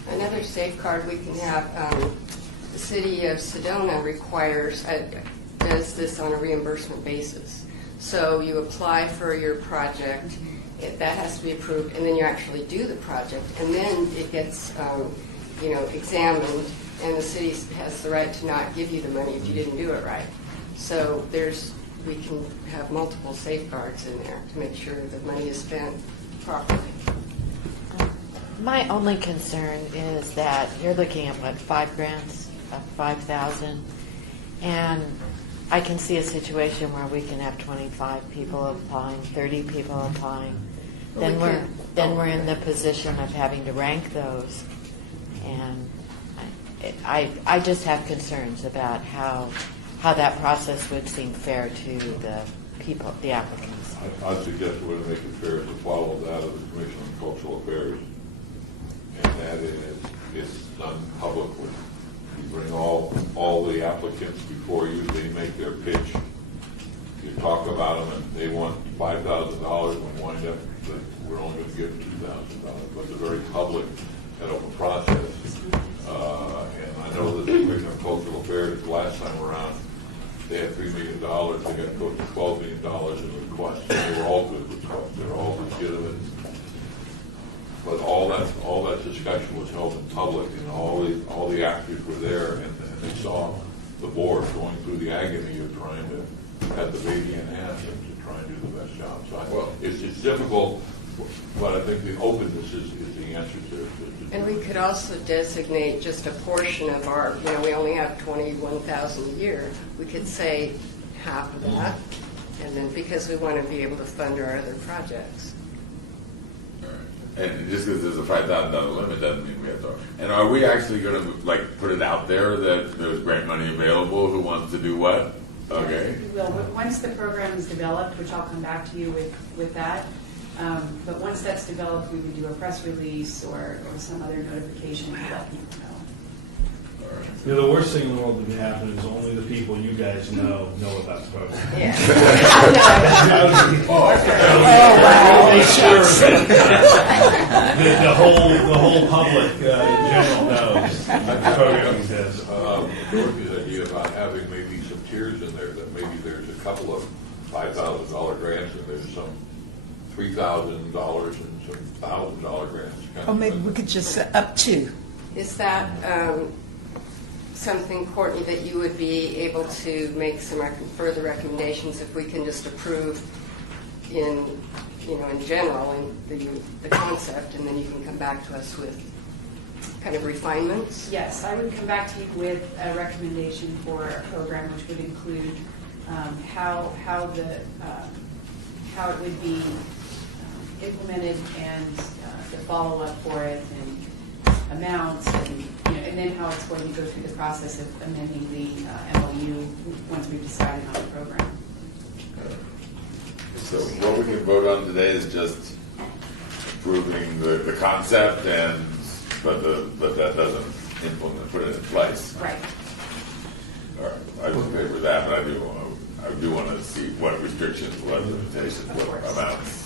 Another safeguard we can have, the city of Sedona does this on a reimbursement basis. So you apply for your project, that has to be approved, and then you actually do the project, and then it gets examined, and the city has the right to not give you the money if you didn't do it right. So we can have multiple safeguards in there to make sure that money is spent properly. My only concern is that you're looking at, 5 grants of 5,000, and I can see a situation where we can have 25 people applying, 30 people applying. Then we're in the position of having to rank those, and I just have concerns about how that process would seem fair to the people, the applicants. I'd suggest the way to make it fair is to follow that of the Commission on Cultural Affairs. And that is, it's done publicly. You bring all the applicants before you, they make their pitch. You talk about them, and they want $5,000 and wind up that we're only going to give $2,000. But it's a very public and open process. And I know that the Commission on Cultural Affairs, last time around, they had $3 million. They got close to $12 million in requests. They were all good requests. They were all legitimate. But all that discussion was held in public, and all the actors were there, and they saw the board going through the agony of trying to have the baby in hand and to try and do the best job. So it's difficult, but I think the openness is the answer to. And we could also designate just a portion of our, we only have 21,000 a year. We could say half of that, and then because we want to be able to fund our other projects. And just because there's a $5,000 limit doesn't mean we have to. And are we actually going to put it out there that there's grant money available? Who wants to do what? Okay. We will. But once the program is developed, which I'll come back to you with that. But once that's developed, we would do a press release or some other notification to let people know. The worst thing in the world that can happen is only the people you guys know about the program. Yeah. Make sure that the whole public in general knows that the program exists. Dorothy's idea about having maybe some tiers in there, that maybe there's a couple of $5,000 grants and there's some $3,000 and some $1,000 grants. Or maybe we could just set up to. Is that something, Courtney, that you would be able to make some further recommendations if we can just approve in general, in the concept, and then you can come back to us with kind of refinements? Yes, I would come back to you with a recommendation for a program which would include how it would be implemented and the follow-up for it and amounts and then how it's going to go through the process of amending the MOU once we've decided on the program. So what we can vote on today is just approving the concept but that doesn't put it in place. Right. All right, I'm in favor of that, but I do want to see what restrictions, what limitations, what amounts.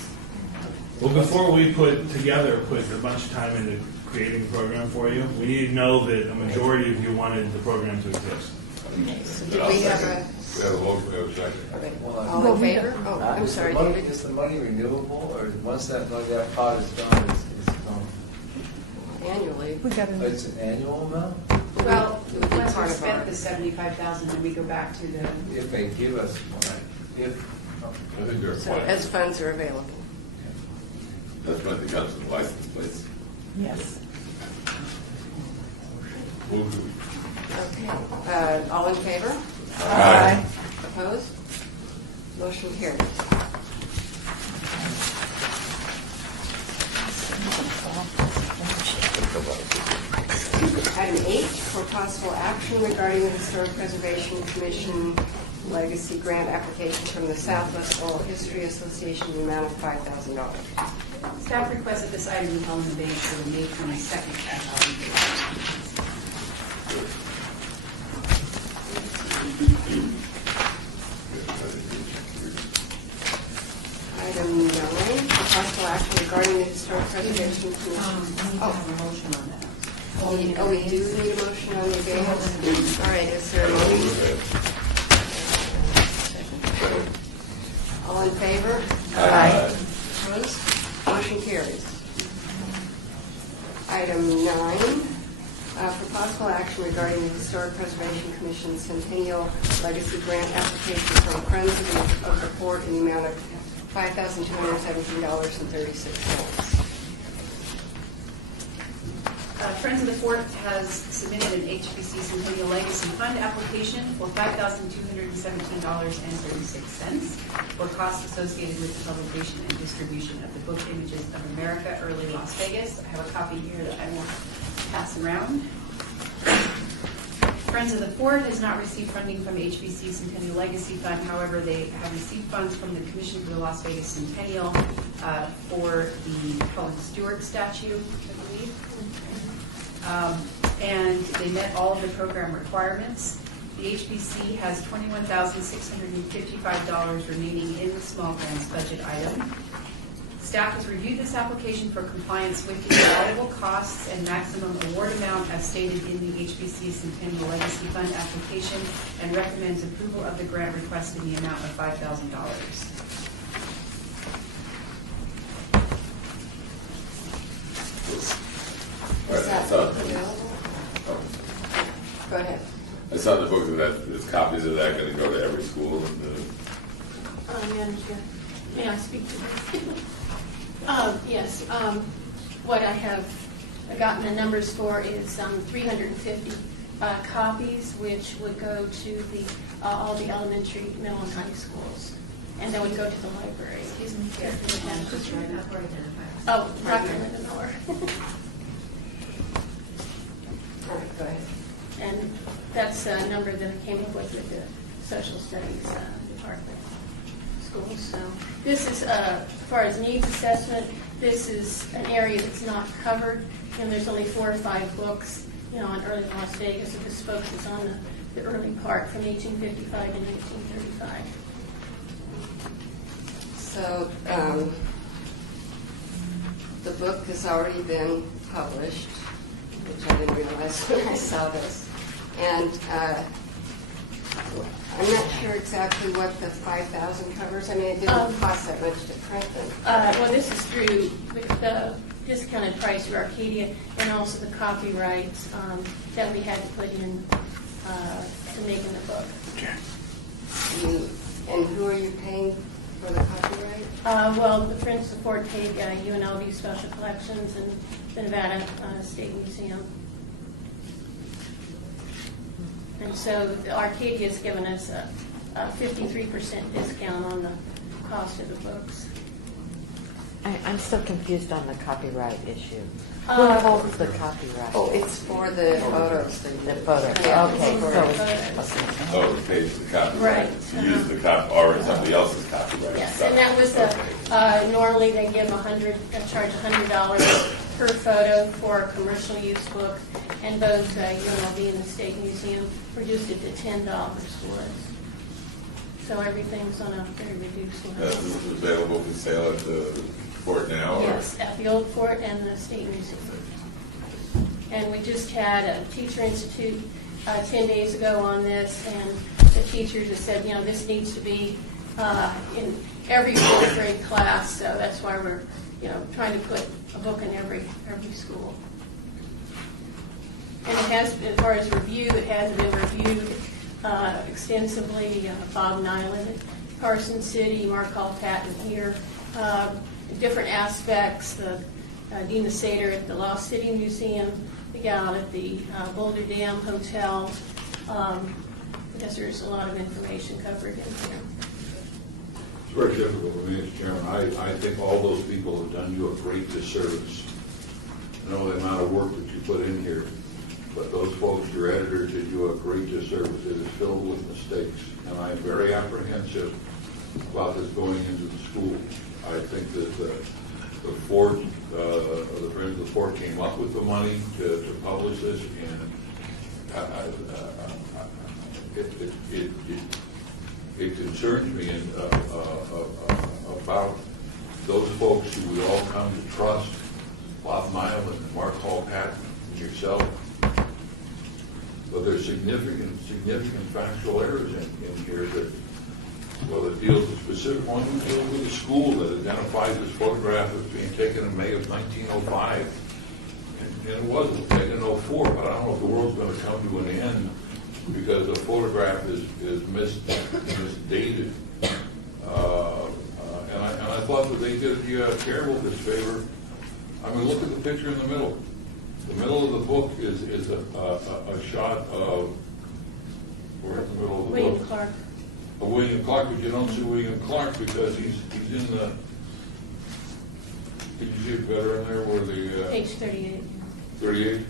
Well, before we put a bunch of time into creating a program for you, we need to know that a majority of you wanted the program to exist. So do we have a... We have a motion, we have a second. Okay. Well, All in favor? Oh, I'm Is the sorry, money- David. Is the money renewable, or once that pot is done, it's gone? Annually. We got a It's an annual amount? Well, It would be once part we of spent our- the $75,000, then we go back to the, If they give us money, I think they're So fine. as funds are available. That's when it comes to the license plates. Yes. Move to- Okay. All in favor? Aye. Opposed? Motion carries. Item 8, for possible action regarding the Historic Preservation Commission Legacy Grant application from the Southwest Oral History Association in the amount of $5,000. staff requests that this item be held in abeyance for the May 22nd, 2018. Item 9, for possible action regarding the Historic Preservation Commission. We need to have a motion on that. We do need a motion on the abeyance. All right, is there a motion? All in favor? Aye. Opposed? Motion carries. Item 9, for possible action regarding the Historic Preservation Commission Centennial Legacy Grant application from Friends of the Fort in the amount of $5,217.36. Friends of the Fort has submitted an HBC Centennial Legacy Fund application for $5,217.36 for costs associated with the publication and distribution of the book Images of America, Early Las Vegas. I have a copy here that I will pass around. Friends of the Fort has not received funding from HBC Centennial Legacy Fund. However, they have received funds from the Commission for the Las Vegas Centennial for the Helen Stewart statue, I believe. And they met all of the program requirements. The HBC has $21,655 remaining in the small grants budget item. Staff has reviewed this application for compliance with the allowable costs and maximum award amount as stated in the HBC Centennial Legacy Fund application and recommends approval of the grant request in the amount of $5,000. All Is right, that available? Go ahead. I saw in the book that there's copies of that going to go to every school. Madam Chair, may I speak to this? Yes, what I have gotten the numbers for is 350 copies, which would go to all the elementary, middle, and high schools. And that would go to the library. Excuse me. Oh, Dr. Linda Miller. All right, go ahead. And that's a number that I came up with the social studies department schools. So this is, as far as needs assessment, this is an area that's not covered. And there's only 4 or 5 books, on early Las Vegas. So this focuses on the early part from 1855 to 1835. So the book has already been published, which I didn't realize when I saw this. And I'm not sure exactly what the 5,000 covers. I mean, it didn't cost that much to print them. Well, this is through the discounted price for Arcadia and also the copyrights that we had to put in to making the book. And who are you paying for the copyright? Well, the Friends of Fort paid UNLV Special Collections and the Nevada State Museum. And so Arcadia's given us a 53% discount on the cost of the books. I'm still confused on the copyright issue. Who Uh, holds the copyright? Oh, it's for the photos. The photo. Yeah. Okay, so Oh, it pays the copyright. Right. To use the or somebody else's copyright. Yes, and that was normally they give charge $100 per photo for a commercial use book, and both UNLV and the State Museum reduced it to $10 for us. So everything's on a very reduced This level. is available for sale at the fort now? or- Yes, at the Old Fort and the State Museum. And we just had a Teacher Institute 10 days ago on this, and the teachers have said, this needs to be in every fourth grade class, so that's why we're, trying to put a book in every school. And it has, as far as review, it has been reviewed extensively. Bob Nyland, Carson City, Mark Hall Patton here, different aspects. Dina Sater at the Lost City Museum, the gal at the Boulder Dam Hotel. Because there's a lot of information covered in here. It's very difficult for me, Mr. Chairman. I think all those people have done you a great disservice. I know the amount of work that you put in here, but those folks, your editors, did you a great disservice. It is filled with mistakes, and I'm very apprehensive about this going into the school. I think that the Fort, the Friends of the Fort came up with the money to publish this, and it concerns me about those folks who we all come to trust, Bob Nyland and Mark Hall Patton and yourself. But there's significant factual errors in here that, well, it deals with specific one, it deals with a school that identifies this photograph as being taken in May of 1905. And it wasn't taken in 04, but I don't know if the world's going to come to an end because the photograph is misdated. And I thought that they did you a terrible disfavor. I mean, look at the picture in the middle. The middle of the book is a shot of, we're in the middle of the William book. Clark. Of William Clark, but you don't see William Clark because he's in the, did you see it better in there where the? Page 38. 38?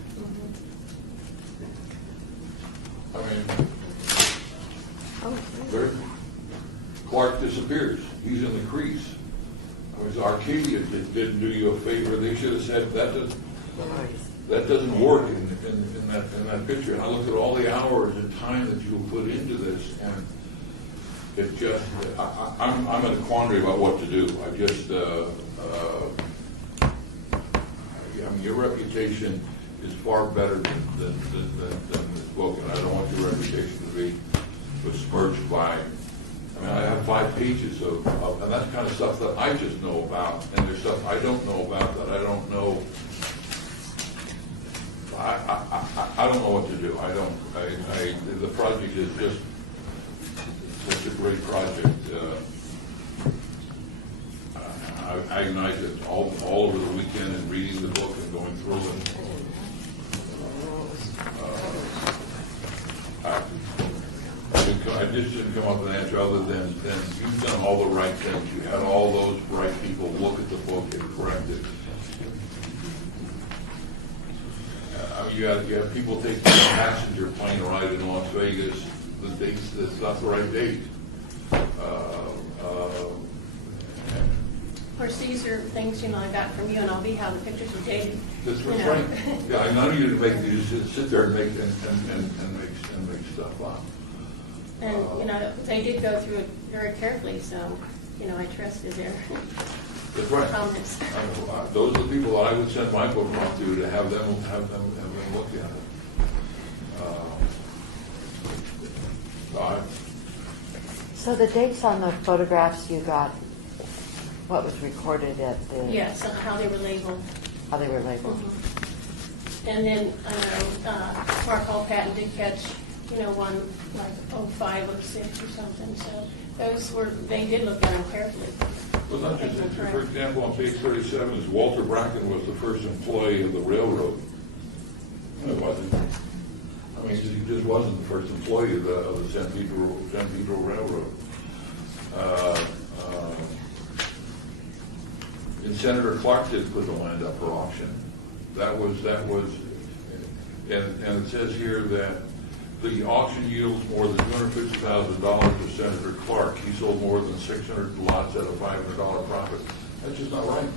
Mhm. I mean, there, Clark disappears. He's in the crease. I mean, Arcadia didn't do you a favor. They should have said that doesn't work in that picture. And I looked at all the hours and time that you put into this, and it just, I'm in a quandary about what to do. I just, I mean, your reputation is far better than this book, and I don't want your reputation to be besmirched by, I mean, I have 5 pages of and that's kind of stuff that I just know about, and there's stuff I don't know about that I don't know. I don't know what to do. The project is just such a great project. I ignited it all over the weekend and reading the book and going through it. I just didn't come up with an answer other than you've done all the right things. You had all those right people look at the book and correct it. You have people taking a passenger plane ride in Las Vegas. The date's that's not the right date. Of course, these are things, I got from UNLV, how the pictures were dated. That's right. Yeah, I know you to make these sit there and make and make stuff up. And, they did go through it very carefully, so, I trusted their That's right. comments. Those are the people that I would send my book off to have them look at it. So the dates on the photographs you got, what was recorded at the? Yes, how they were labeled. How they were labeled. Mhm. And then, Mark Hall Patton did catch one like 05, 06 or something, so they did look at them carefully. Well, not just, for example, on page 37 is Walter Bracken was the first employee of the railroad. No, it wasn't. I mean, he just wasn't the first employee of the San Pedro Railroad. And Senator Clark did put the land up for auction. That was, and it says here that the auction yields more than $250,000 to Senator Clark. He sold more than 600 lots at a $500 profit. That's just not right.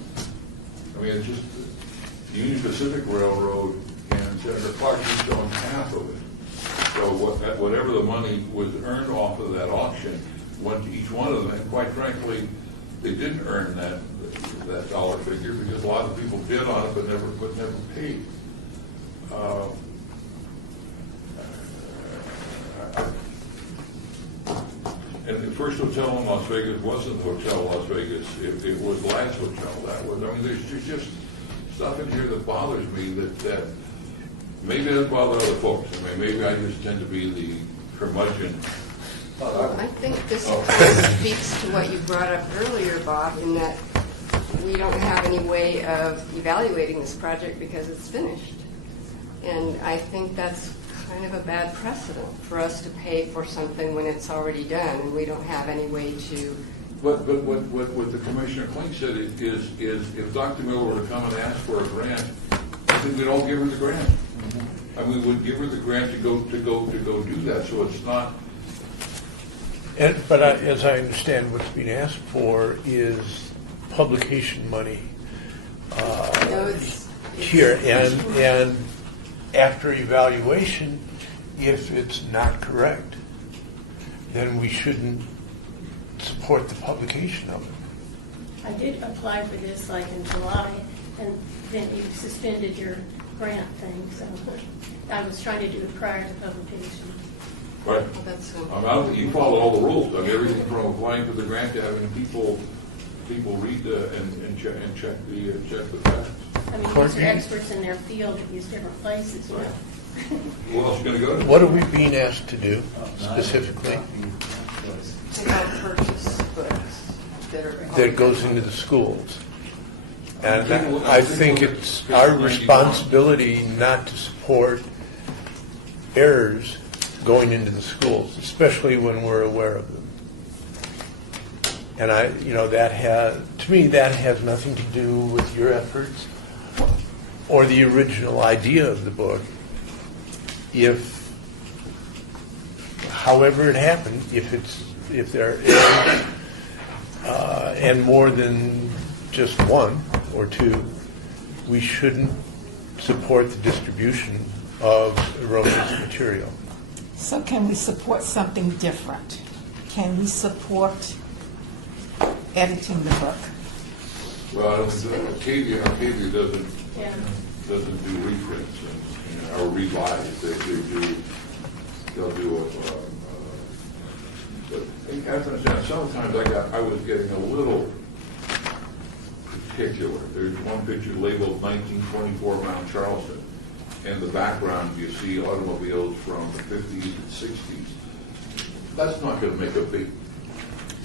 I mean, it's just the Union Pacific Railroad and Senator Clark each owned half of it. So whatever the money was earned off of that auction went to each one of them. And quite frankly, they didn't earn that dollar figure because a lot of people bid on it but never paid. And the first hotel in Las Vegas wasn't Hotel Las Vegas. It was Last Hotel. That was. I mean, there's just stuff in here that bothers me that maybe doesn't bother other folks. I mean, maybe I just tend to be the curmudgeon. I think this kind of speaks to what you brought up earlier, Bob, in that we don't have any way of evaluating this project because it's finished. And I think that's kind of a bad precedent for us to pay for something when it's already done and we don't have any way to. But what the Commissioner Klink said is if Dr. Miller were to come and ask for a grant, I think we'd all give her the grant. And we would give her the grant to go do that. So it's not. But as I understand, what's being asked for is publication money here, and after evaluation, if it's not correct, then we shouldn't support the publication of it. I did apply for this like in July, and then you suspended your grant thing, so I was trying to do it prior to publication. Right. You follow all the rules. I mean, everything from applying for the grant to having people read and check the facts. I mean, these are experts in their field at these different places. Right. Where else are you going to go to? What are we being asked to do specifically? To help purchase books that goes into the schools. And I think it's our responsibility not to support errors going into the schools, especially when we're aware of them. And to me, that has nothing to do with your efforts or the original idea of the book. However it happened, if there is, and more than just one or two, we shouldn't support the distribution of erroneous material. So can we support something different? Can we support editing the book? Well, Arcadia doesn't do reprints or revise. They'll do but you have to understand, sometimes I was getting a little particular. There's one picture labeled 1924 Mount Charleston. In the background, you see automobiles from the 50s and 60s. That's not going to make a big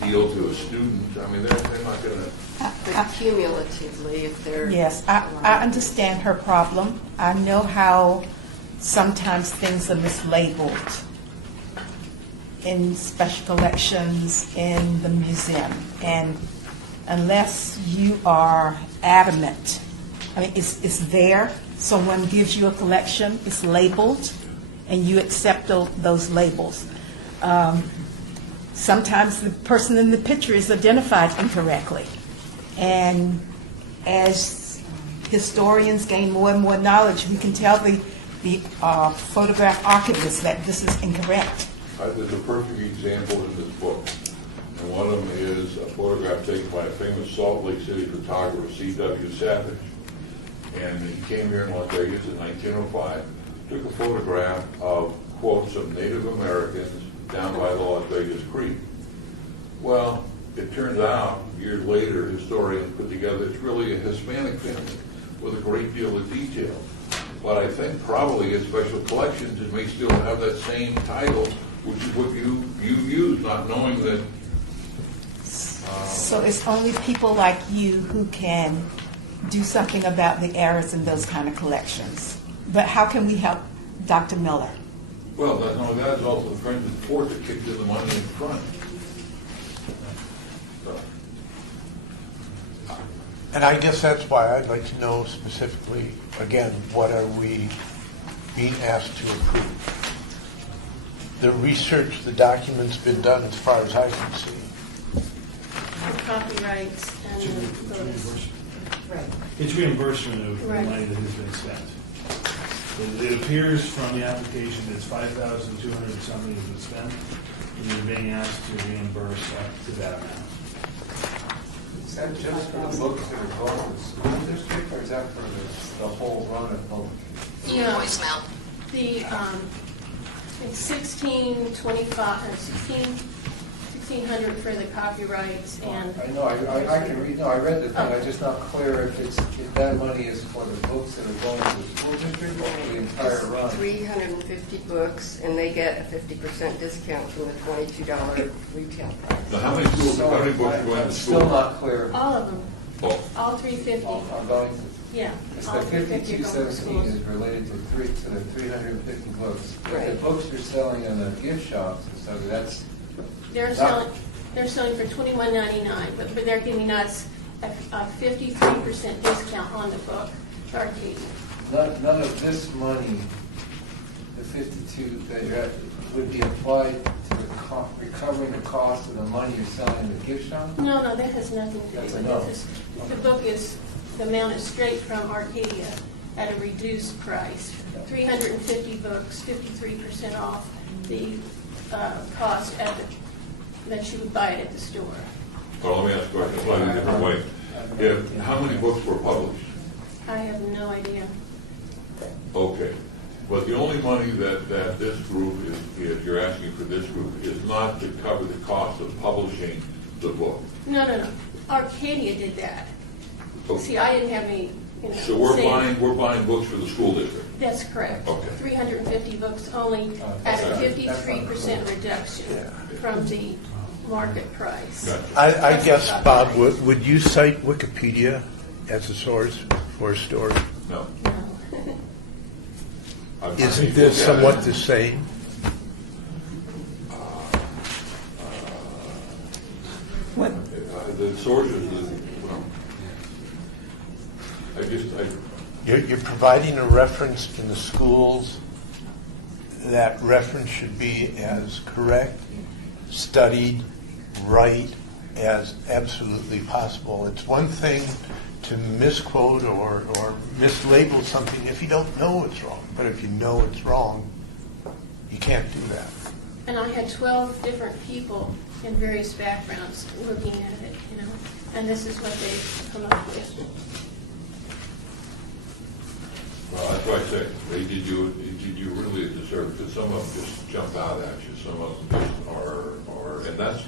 deal to a student. I mean, they're not going to. But cumulatively, if they're. Yes, I understand her problem. I know how sometimes things are mislabeled in special collections in the museum. And unless you are adamant, I mean, it's there. Someone gives you a collection, it's labeled, and you accept those labels. Sometimes the person in the picture is identified incorrectly. And as historians gain more and more knowledge, we can tell the photograph archivist that this is incorrect. There's a perfect example in this book. And one of them is a photograph taken by a famous Salt Lake City photographer, C.W. Savage. And he came here in Las Vegas in 1905, took a photograph of, quote, some Native Americans down by the Las Vegas Creek. Well, it turns out, years later, historians put together, it's really a Hispanic family with a great deal of detail. But I think probably at Special Collections, it may still have that same title, which is what you use, not knowing that. So it's only people like you who can do something about the errors in those kind of collections. But how can we help Dr. Miller? Well, that's also the Friends of the Fort that kicked in the money in front. So, And I guess that's why I'd like to know specifically, again, what are we being asked to approve? The research, the document's been done as far as I can see. The copyrights and It's the reimbursement. Right. It's reimbursement of the Right. money that has been spent. It appears from the application that it's 5,200 and something has been spent, and you're being asked to reimburse up to that amount. Is that just for the books that are going to the school district, or is that for the whole run of books? No. The, it's 1,600 for the copyrights and. I know, I can read, no, I read the thing, I'm just not clear if that money is for the books that are going to the school district or for the entire run. 350 books, and they get a 50% discount from the $22 retail price. now, how many books are going to I'm school? still not clear. All of them, Oh, all 350. I'm going to, Yeah. it's all the 350 are going to 5217 schools. is related to the 350 books. But the Right. books you're selling in the gift shops, and so that's, They're selling for $21.99, but they're giving us a 53% discount on the book, Arcadia. none of this money, the 52 that you're at, would be applied to the recovering the cost of the money you're selling in the gift shop? No, that has nothing to do That's with enough. this. The book is, the amount is straight from Arcadia at a reduced price. 350 books, 53% off the cost that you would buy it at the store. well, let me ask a question a slightly different way. How many books were published? I have no idea. Okay. But the only money that this group is, you're asking for this group, is not to cover the cost of publishing the book. No. Arcadia did that. Okay. See, I didn't have any, So we're say- buying books for the school district. That's correct. Okay. 350 books only at a 53% reduction from the market price. Gotcha. I guess, Bob, would you cite Wikipedia as a source for a story? No. No. Isn't this somewhat the same? The sources, You're providing a reference in the schools. That reference should be as correct, studied, right as absolutely possible. It's one thing to misquote or mislabel something if you don't know it's wrong. But if you know it's wrong, you can't do that. And I had 12 different people in various backgrounds looking at it, and this is what they've come up with. well, that's why I say, they did you really a disservice, because some of them just jump out at you, some of them just are, and that's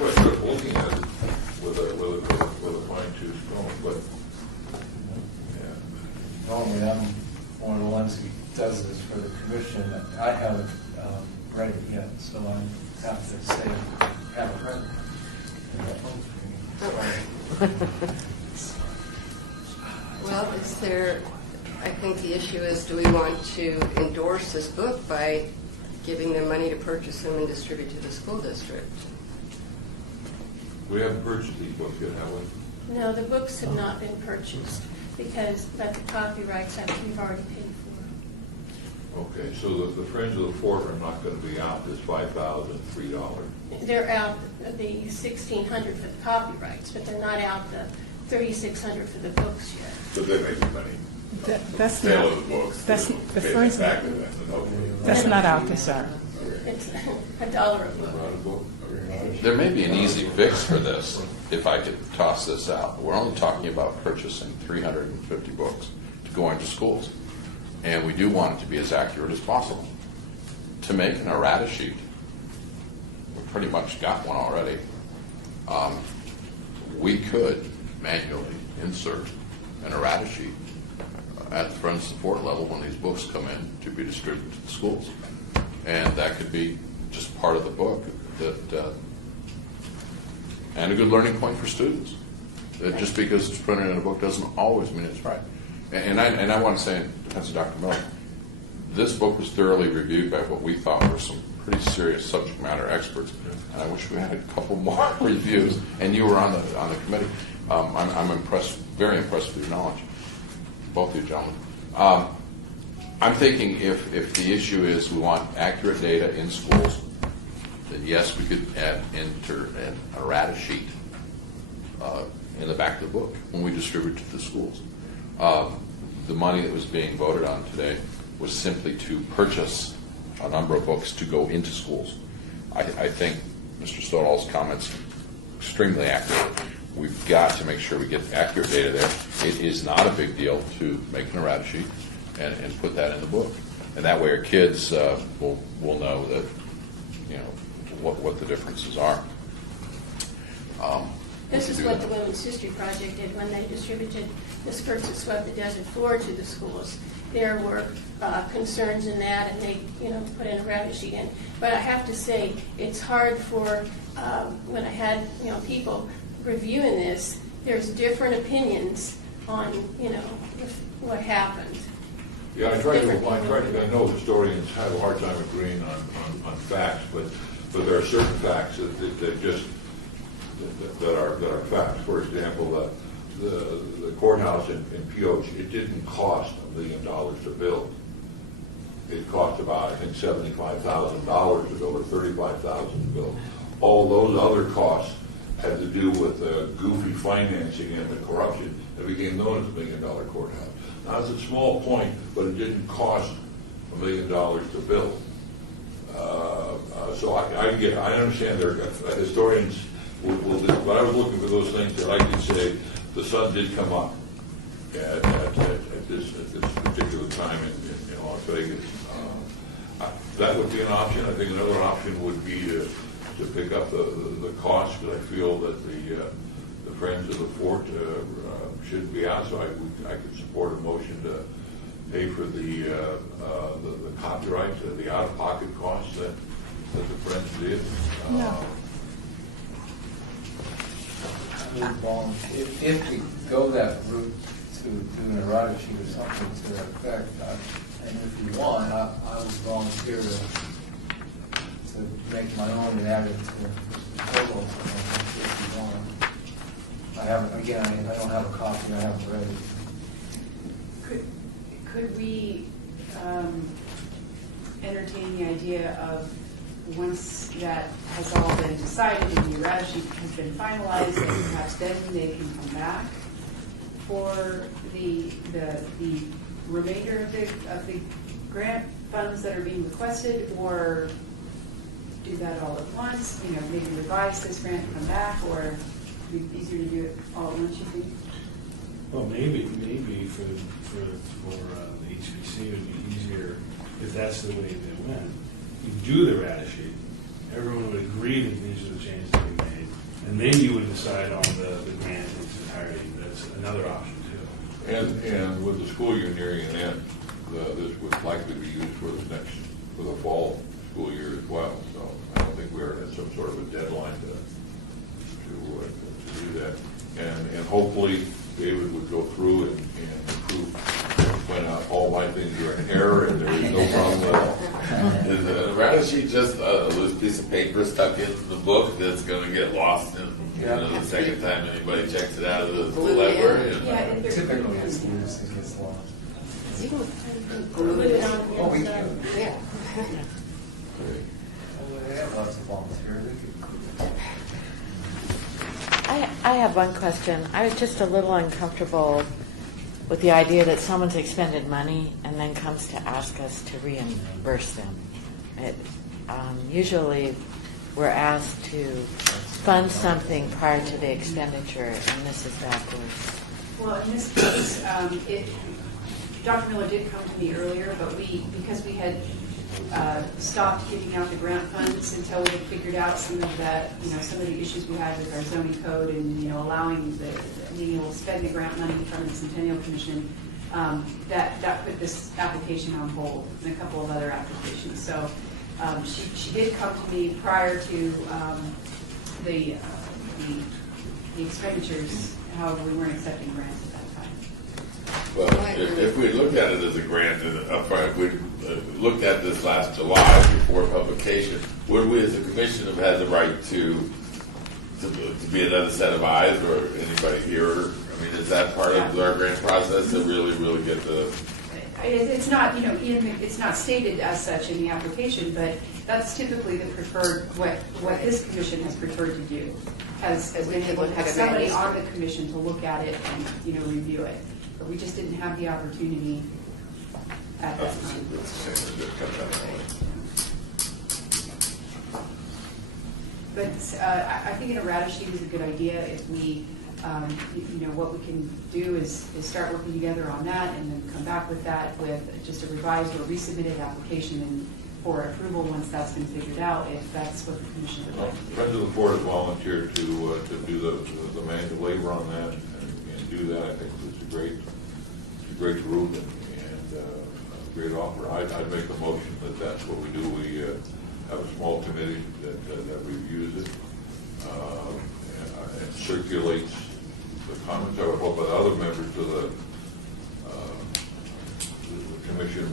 why I started looking at it with a fine tooth comb, but, yeah. Normally, I'm one of the ones who does this for the commission. I haven't read it yet, so I have to say I haven't read it. Well, I think the issue is, do we want to endorse this book by giving them money to purchase them and distribute to the school district? We haven't purchased these books yet, have we? No, the books have not been purchased but the copyrights we've already paid for. Okay, so the Friends of the Fort are not going to be out this $5,003. They're out the $1,600 for the copyrights, but they're not out the $3,600 for the books yet. But they make money. That's Sale not, of the books. that's they the pay first, back to them, and hopefully- that's not our concern. It's $1 a book. There may be an easy fix for this, if I could toss this out. We're only talking about purchasing 350 books to go into schools. And we do want it to be as accurate as possible. To make an errata sheet, we pretty much got one already. We could manually insert an errata sheet at the Friends Support level when these books come in to be distributed to the schools. And that could be just part of the book, and a good learning point for students. That just because it's printed in a book doesn't always mean it's right. And I want to say, in defense of Dr. Miller, this book was thoroughly reviewed by what we thought were some pretty serious subject matter experts, and I wish we had a couple more reviews. And you were on the committee. I'm impressed, very impressed with your knowledge, both of you gentlemen. I'm thinking if the issue is we want accurate data in schools, then yes, we could enter an errata sheet in the back of the book when we distribute to the schools. The money that was being voted on today was simply to purchase a number of books to go into schools. I think Mr. Stodall's comments are extremely accurate. We've got to make sure we get accurate data there. It is not a big deal to make an errata sheet and put that in the book. And that way our kids will know that, you know, what the differences are. This is what the Women's History Project did when they distributed the Skirts That Swept the Desert Floor to the schools. There were concerns in that, and they, put in a errata sheet in. But I have to say, it's hard for when I had, people reviewing this. There's different opinions on, what happened. Yeah, I know historians have a hard time agreeing on facts, but there are certain facts that are facts. For example, the courthouse in Pioche, it didn't cost $1 million to build. It cost about, I think, $75,000 to build, or $35,000 to build. All those other costs had to do with goofy financing and the corruption that became known as the $1 million courthouse. Now, it's a small point, but it didn't cost $1 million to build. So I understand there historians will do, but I was looking for those things that I could say the sun did come up at this particular time in Las Vegas. That would be an option. I think another option would be to pick up the cost, because I feel that the Friends of the Fort should be out. So I could support a motion to pay for the copyright, the out-of-pocket costs that the Friends did. No. If we go that route to do an errata sheet or something to that effect, and if you want, I would volunteer to make my own and add it to the total if you want. I don't have a copy. I haven't read it. Could we entertain the idea of, once that has all been decided and the errata sheet has been finalized, and perhaps then they can come back for the remainder of the grant funds that are being requested, or do that all at once? Maybe revise this grant and come back, or it'd be easier to do it all at once, you think? Well, maybe for the HPC it would be easier if that's the way they went. You do the errata sheet, everyone would agree that these are the changes that we made, and then you would decide on the grant in its entirety. That's another option too. And with the school year nearing an end, this would likely be used for the fall school year as well. So I don't think we're at some sort of a deadline to do that. And hopefully David would go through and point out all my things are in error and there is no problem at all. Is the errata sheet just a loose piece of paper stuck into the book that's going to get lost the second time anybody checks it out of the library? Typically, it's loose. It gets lost. Glue it on the Oh, we inside. can. Yeah. They have lots of volunteers. I have one question. I was just a little uncomfortable with the idea that someone's expended money and then comes to ask us to reimburse them. Usually we're asked to fund something prior to the expenditure, and this is backwards. Well, in this case, Dr. Miller did come to me earlier, but because we had stopped giving out the grant funds until we had figured out some of the issues we had with our zoning code and, allowing being able to spend the grant money from the Centennial Commission, that put this application on hold and a couple of other applications. So she did come to me prior to the expenditures. However, we weren't accepting grants at that time. Well, if we looked at it as a grant upfront, if we looked at this last July before publication, would we as a commission have had the right to be another set of eyes, or anybody here? I mean, is that part of our grant process to really get the... It's not, it's not stated as such in the application, but that's typically the preferred, what this commission has preferred to do, has been able to have somebody on the commission to look at it and, review it. But we just didn't have the opportunity at that time. But I think an errata sheet is a good idea if we, what we can do is start working together on that and then come back with that with just a revised or resubmitted application and for approval once that's been figured out, if that's what the commission would like to do. Friends of the Fort has volunteered to do the manual labor on that and do that. I think it's a great group and a great offer. I'd make the motion that that's what we do. We have a small committee that reviews it and circulates the comments. I would hope that other members of the commission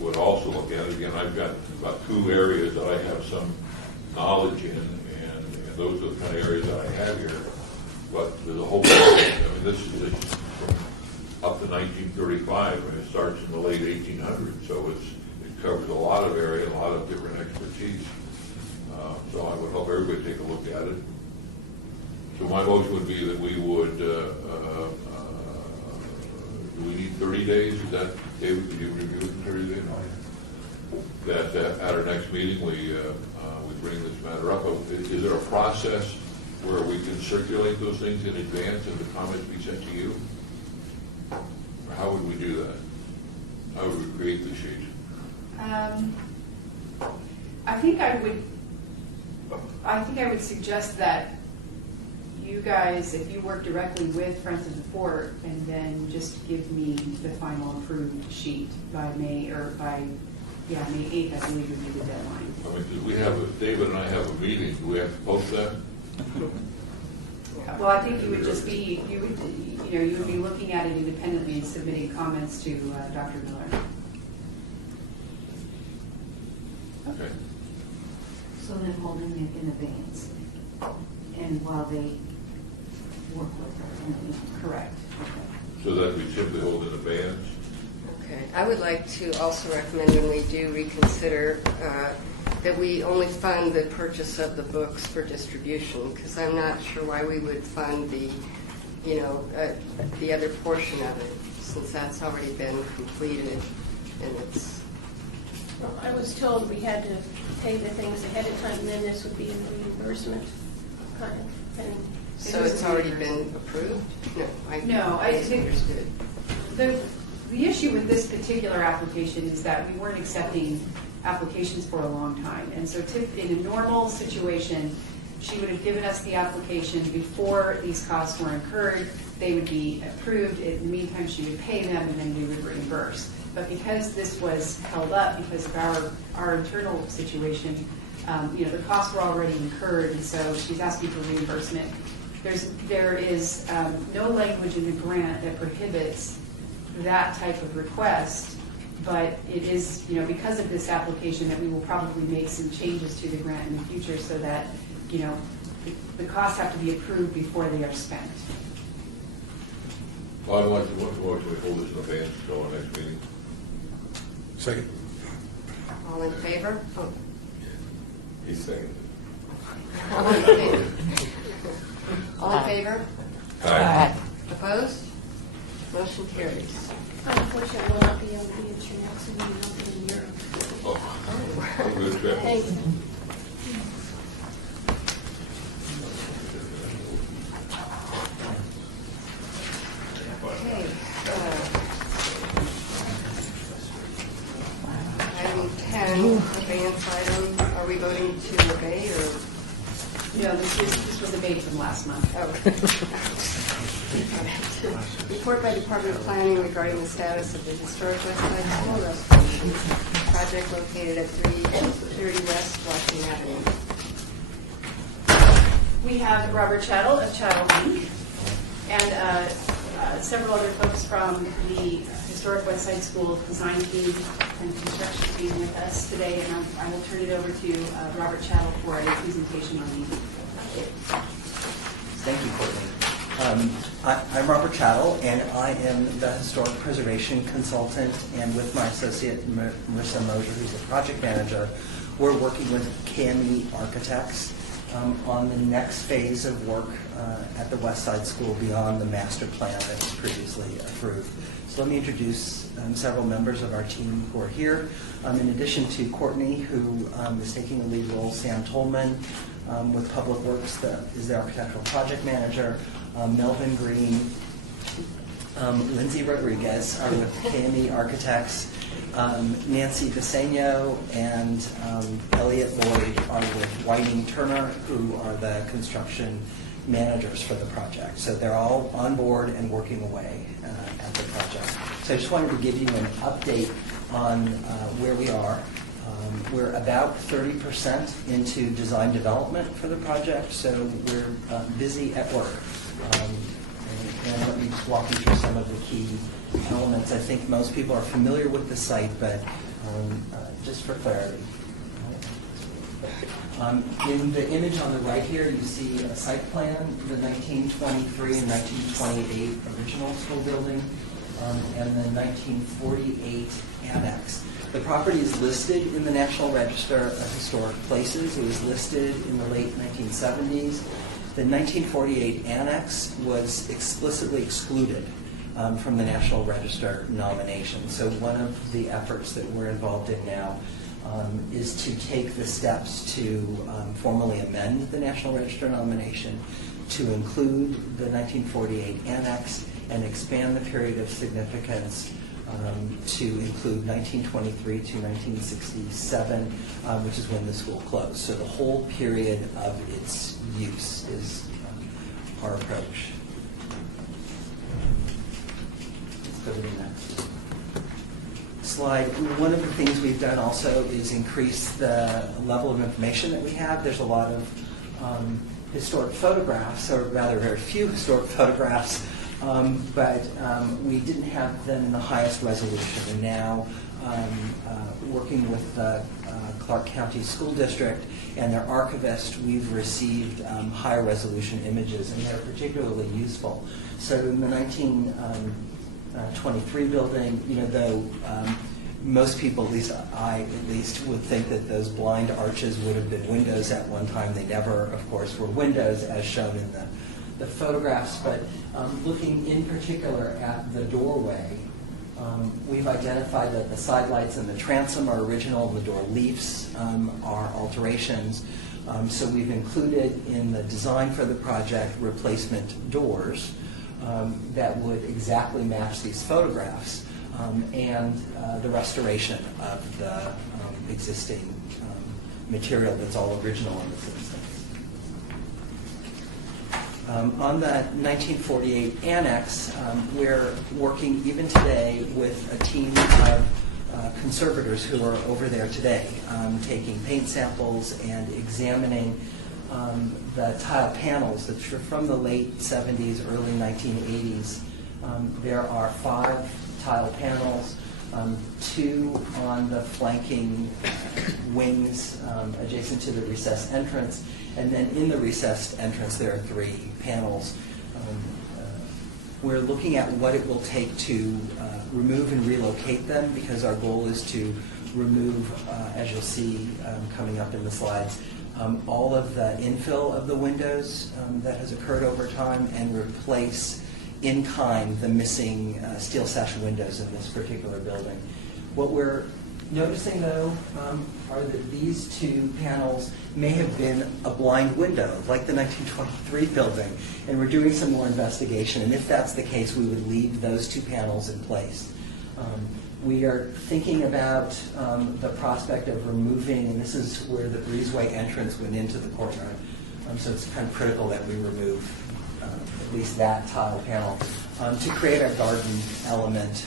would also look at it. Again, I've got about 2 areas that I have some knowledge in, and those are the kind of areas that I have here. But there's a whole bunch. I mean, this is from up to 1935, and it starts in the late 1800s. So it covers a lot of area, a lot of different expertise. So I would hope everybody take a look at it. So my motion would be that we would, do we need 30 days? Is that, David, could you review it in 30 days? That at our next meeting, we bring this matter up. Is there a process where we can circulate those things in advance and the comments be sent to you? Or how would we do that? How would we create the sheet? I think I would suggest that you guys, if you work directly with Friends of the Fort, and then just give me the final approved sheet by May 8th, I believe would be the deadline. I mean, do we have, David and I have a meeting, do we have to post that? Well, I think you would just be, you would be looking at it independently and submitting comments to Dr. Miller. Okay. So then holding it in advance, and while they work with her. Correct. So that we simply hold in advance? Okay. I would like to also recommend when we do reconsider that we only fund the purchase of the books for distribution, because I'm not sure why we would fund the other portion of it, since that's already been completed and it's. Well, I was told we had to pay the things ahead of time, and then this would be in the reimbursement kind of thing. So it's already been approved? No, I think understood. The issue with this particular application is that we weren't accepting applications for a long time. And so in a normal situation, she would have given us the application before these costs were incurred. They would be approved. In the meantime, she would pay them, and then we would reimburse. But because this was held up because of our internal situation, the costs were already incurred, and so she's asking for reimbursement. There is no language in the grant that prohibits that type of request, but it is, because of this application, that we will probably make some changes to the grant in the future so that, the costs have to be approved before they are spent. Well, I want to hold this in advance until our next meeting. Second. All in favor? Oh. He's saying. All in favor? All in favor? Aye. Opposed? Motion carries. Unfortunately, I will not be able to be at your next meeting. I'll be in Europe. Oh, good trip. Thanks. Okay. Item 10, advance item. Are we voting to obey or? No, this was a debate from last month. Oh. Report by Department of Planning regarding the status of the historic West Side School restoration project located at 330 West Washington Avenue. We have Robert Chattel of Chattel Inc. and several other folks from the Historic West Side School design team and construction team with us today, and I will turn it over to Robert Chattel for a presentation on the Thank you, Courtney. I'm Robert Chattel, and I am the Historic Preservation Consultant, and with my associate, Marissa Mosier, who's the project manager, we're working with KME Architects on the next phase of work at the West Side School beyond the master plan that was previously approved. So let me introduce several members of our team who are here. In addition to Courtney, who is taking the lead role, Sam Tolman with Public Works is the architectural project manager, Melvin Green, Lindsay Rodriguez are with KME Architects, Nancy Bisegno and Elliot Lloyd are with Whiting Turner, who are the construction managers for the project. So they're all on board and working away at the project. So I just wanted to give you an update on where we are. We're about 30% into design development for the project, so we're busy at work. And let me just walk you through some of the key elements. I think most people are familiar with the site, but just for clarity. In the image on the right here, you see a site plan, the 1923 and 1928 original school building, and the 1948 annex. The property is listed in the National Register of Historic Places. It was listed in the late 1970s. The 1948 annex was explicitly excluded from the National Register nomination. So one of the efforts that we're involved in now is to take the steps to formally amend the National Register nomination to include the 1948 annex and expand the period of significance to include 1923 to 1967, which is when the school closed. So the whole period of its use is our approach. Let's go to the next slide. One of the things we've done also is increase the level of information that we have. There's a lot of historic photographs, or rather very few historic photographs, but we didn't have them in the highest resolution. And now, working with the Clark County School District and their archivist, we've received higher resolution images, and they're particularly useful. So in the 1923 building, though most people, at least I at least, would think that those blind arches would have been windows at one time. They never, of course, were windows as shown in the photographs, but looking in particular at the doorway, we've identified that the side lights and the transom are original, the door leafs are alterations. So we've included in the design for the project replacement doors that would exactly match these photographs, and the restoration of the existing material that's all original in this instance. On the 1948 annex, we're working even today with a team of conservators who are over there today, taking paint samples and examining the tile panels that are from the late 70s, early 1980s. There are 5 tile panels, 2 on the flanking wings adjacent to the recessed entrance, and then in the recessed entrance there are 3 panels. We're looking at what it will take to remove and relocate them, because our goal is to remove, as you'll see coming up in the slides, all of the infill of the windows that has occurred over time, and replace in kind the missing steel sash windows in this particular building. What we're noticing, though, are that these 2 panels may have been a blind window, like the 1923 building, and we're doing some more investigation, and if that's the case, we would leave those 2 panels in place. We are thinking about the prospect of removing, and this is where the breezeway entrance went into the courtyard, so it's kind of critical that we remove at least that tile panel, to create a garden element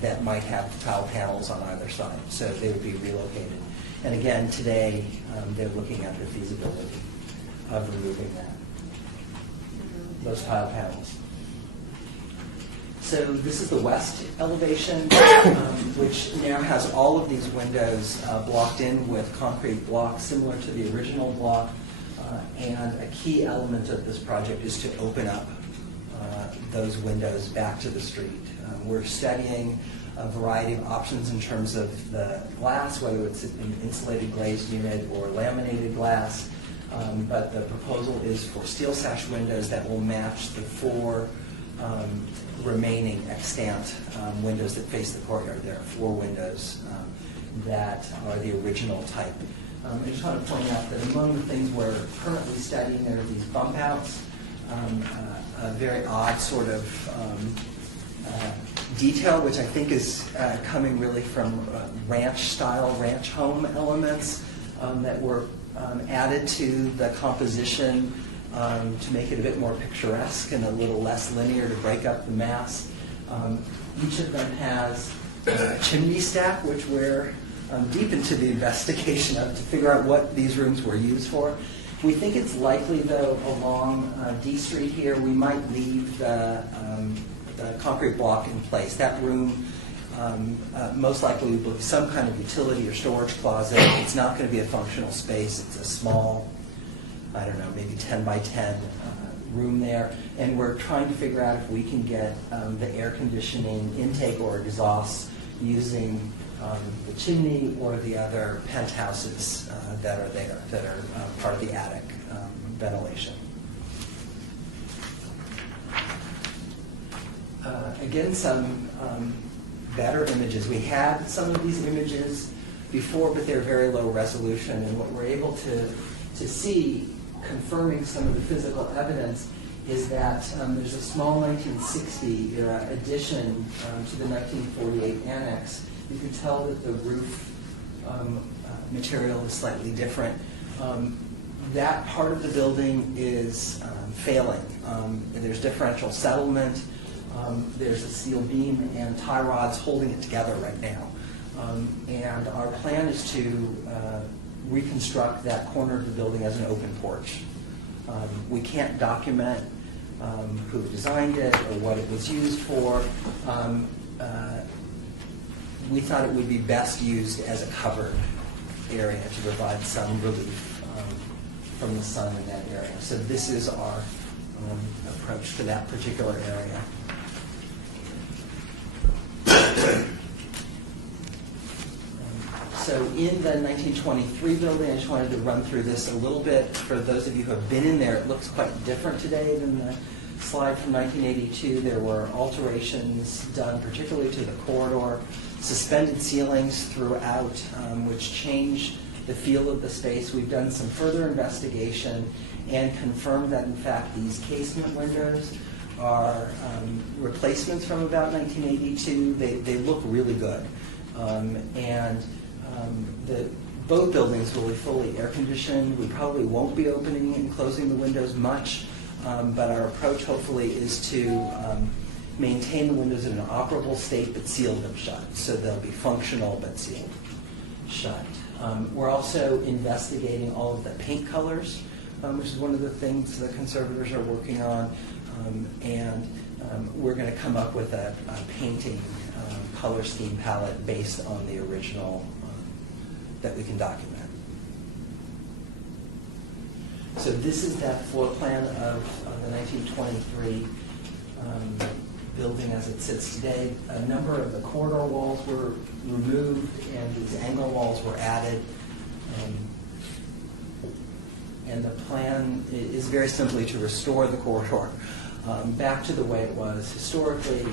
that might have tile panels on either side. So they would be relocated. And again, today, they're looking at the feasibility of removing those tile panels. So this is the west elevation, which now has all of these windows blocked in with concrete blocks similar to the original block. And a key element of this project is to open up those windows back to the street. We're studying a variety of options in terms of the glass, whether it's an insulated glazed unit or laminated glass. But the proposal is for steel sash windows that will match the 4 remaining extant windows that face the courtyard. There are 4 windows that are the original type. I just want to point out that among the things we're currently studying, there are these bump outs, a very odd sort of detail, which I think is coming really from ranch-style, ranch home elements that were added to the composition to make it a bit more picturesque and a little less linear to break up the mass. Each of them has a chimney stack, which we're deep into the investigation of to figure out what these rooms were used for. We think it's likely, though, along D Street here, we might leave the concrete block in place. That room most likely will be some kind of utility or storage closet. It's not going to be a functional space. It's a small, I don't know, maybe 10 by 10 room there. And we're trying to figure out if we can get the air conditioning intake or exhaust using the chimney or the other penthouses that are there, that are part of the attic ventilation. Again, some better images. We had some of these images before, but they're very low resolution. And what we're able to see, confirming some of the physical evidence, is that there's a small 1960 era addition to the 1948 annex. You can tell that the roof material is slightly different. That part of the building is failing. There's differential settlement. There's a steel beam and tie rods holding it together right now. And our plan is to reconstruct that corner of the building as an open porch. We can't document who designed it or what it was used for. We thought it would be best used as a covered area to provide some relief from the sun in that area. So this is our approach to that particular area. So in the 1923 building, I just wanted to run through this a little bit. For those of you who have been in there, it looks quite different today than the slide from 1982. There were alterations done, particularly to the corridor, suspended ceilings throughout, which changed the feel of the space. We've done some further investigation and confirmed that, in fact, these casement windows are replacements from about 1982. They look really good. Both buildings will be fully air-conditioned. We probably won't be opening and closing the windows much, but our approach, hopefully, is to maintain the windows in an operable state but seal them shut. So they'll be functional but sealed shut. We're also investigating all of the paint colors, which is one of the things the conservators are working on. We're going to come up with a painting color scheme palette based on the original that we can document. So this is that floor plan of the 1923 building as it sits today. A number of the corridor walls were removed and these angle walls were added. And the plan is very simply to restore the corridor back to the way it was historically,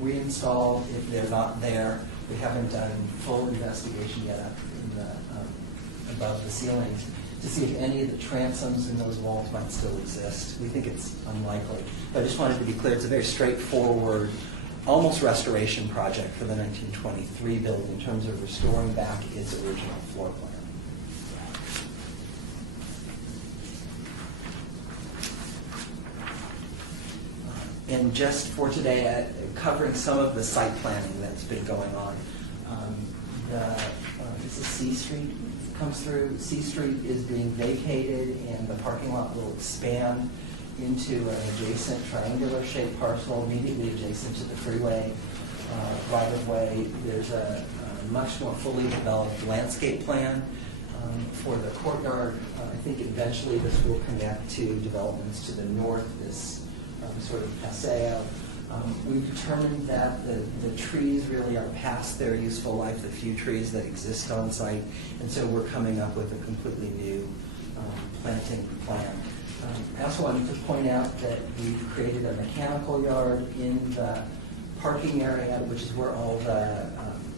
reinstall if they're not there. We haven't done full investigation yet up in the, above the ceilings to see if any of the transoms in those walls might still exist. We think it's unlikely. But I just wanted to be clear, it's a very straightforward, almost restoration project for the 1923 building in terms of restoring back its original floor plan. And just for today, covering some of the site planning that's been going on. This is C Street comes through. C Street is being vacated, and the parking lot will expand into an adjacent triangular-shaped parcel immediately adjacent to the freeway right-of-way. There's a much more fully developed landscape plan for the courtyard. I think eventually this will connect to developments to the north, this sort of paseo. We've determined that the trees really are past their useful life, the few trees that exist on site, and so we're coming up with a completely new planting plan. I also wanted to point out that we've created a mechanical yard in the parking area, which is where all the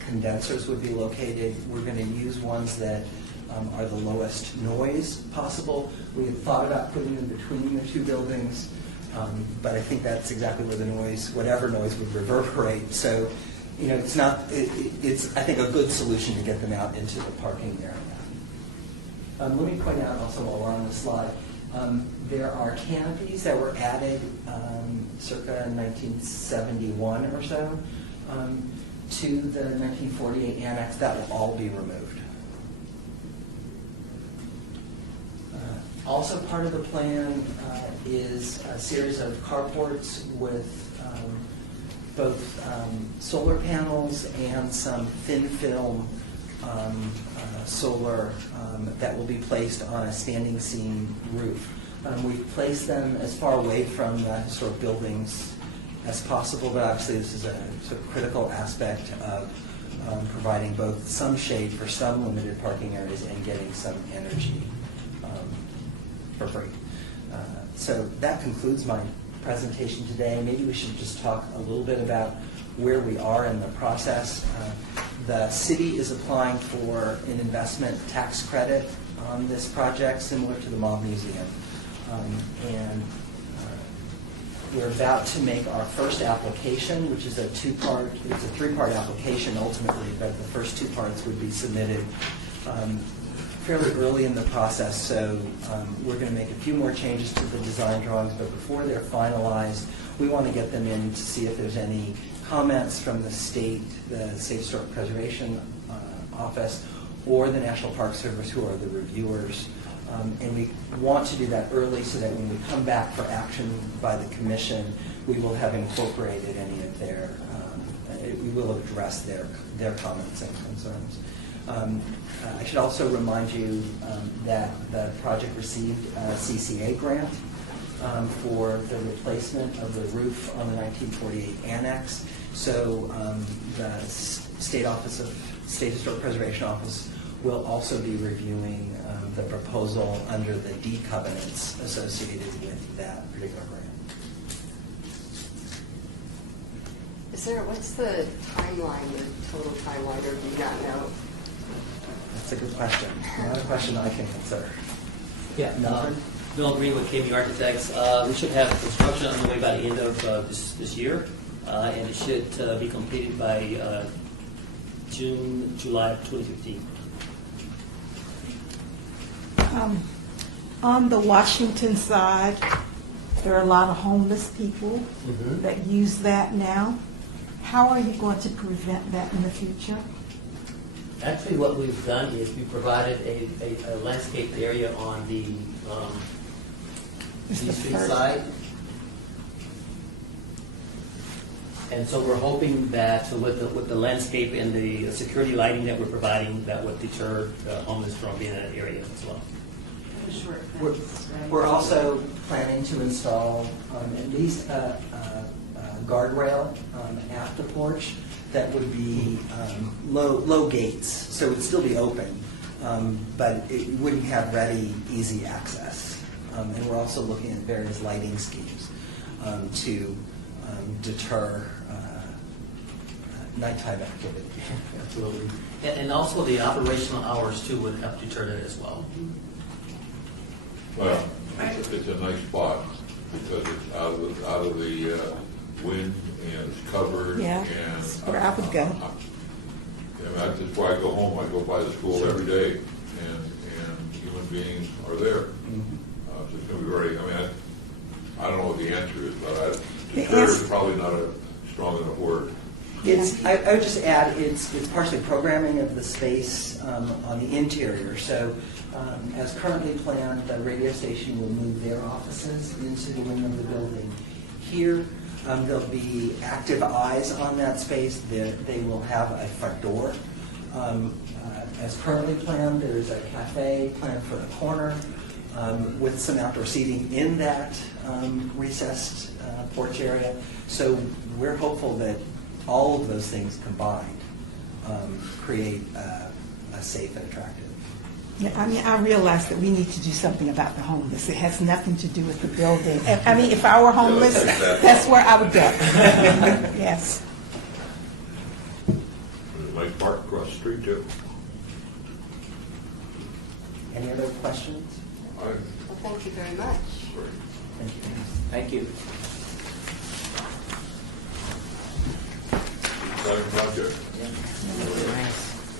condensers would be located. We're going to use ones that are the lowest noise possible. We had thought about putting them between the two buildings, but I think that's exactly where the noise, whatever noise, would reverberate. So, it's not. It's I think a good solution to get them out into the parking area. Let me point out also while we're on the slide, there are canopies that were added circa 1971 or so to the 1948 annex. That will all be removed. Also part of the plan is a series of carports with both solar panels and some thin film solar that will be placed on a standing seam roof. We've placed them as far away from the historic buildings as possible, but obviously this is a sort of critical aspect of providing both some shade for some limited parking areas and getting some energy for free. So that concludes my presentation today. Maybe we should just talk a little bit about where we are in the process. The city is applying for an investment tax credit on this project, similar to the Mob Museum. And we're about to make our first application, which is it's a three-part application ultimately, but the first two parts would be submitted fairly early in the process. So we're going to make a few more changes to the design drawings, but before they're finalized, we want to get them in to see if there's any comments from the State Historic Preservation Office or the National Park Service, who are the reviewers. And we want to do that early so that when we come back for action by the Commission, we will have incorporated any of their, we will have addressed their comments and concerns. I should also remind you that the project received a CCA grant for the replacement of the roof on the 1948 annex. So the State Historic Preservation Office will also be reviewing the proposal under the deed covenants associated with that particular grant. What's the timeline, the total timeline, or do you not know? That's a good question. Not a question I can answer. Yeah, Bill Green with KB Architects. We should have construction underway by the end of this year, and it should be completed by July of 2015. On the Washington side, there are a lot of homeless people that use that now. How are you going to prevent that in the future? Actually, what we've done is we provided a landscaped area on the East Street side. And so we're hoping that with the landscape and the security lighting that we're providing, that would deter homeless from being in that area as well. We're also planning to install at least a guardrail at the porch that would be low gates, so it would still be open, but it wouldn't have ready, easy access. And we're also looking at various lighting schemes to deter nighttime activity. Absolutely. And also the operational hours too would help deter that as well. Well, it's a nice spot because it's out of the wind and it's covered. Yeah, and that's where I would go. That's just why I go home. I go by the school every day, and human beings are there. So it's going to be very. I don't know what the answer is, but The very is probably not a strong enough word. I would just add, it's partially programming of the space on the interior. So as currently planned, the radio station will move their offices into the wing of the building. Here, there'll be active eyes on that space. They will have a front door. As currently planned, there's a cafe planned for the corner with some outdoor seating in that recessed porch area. So we're hopeful that all of those things combined create a safe and attractive. Yeah, I mean, I realize that we need to do something about the homeless. It has nothing to do with the building. I mean, if I were homeless, that's where I would go. Yes. There's Mike Park across the street, too. Any other questions? Well, thank you very much. Thank you. Thank you. Exciting project.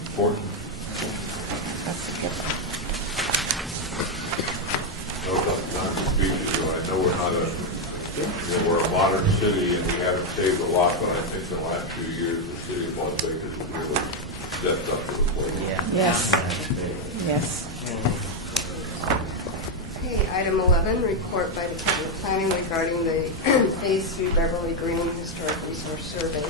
Important. No time to speak to you. I know we're a modern city and we haven't saved a lot, but I think in the last few years the city of Las Vegas has really stepped up to the plate. Yes. Yes. Okay, item 11, report by Department of Planning regarding the Phase 3 Beverly Green Historic Resource Survey.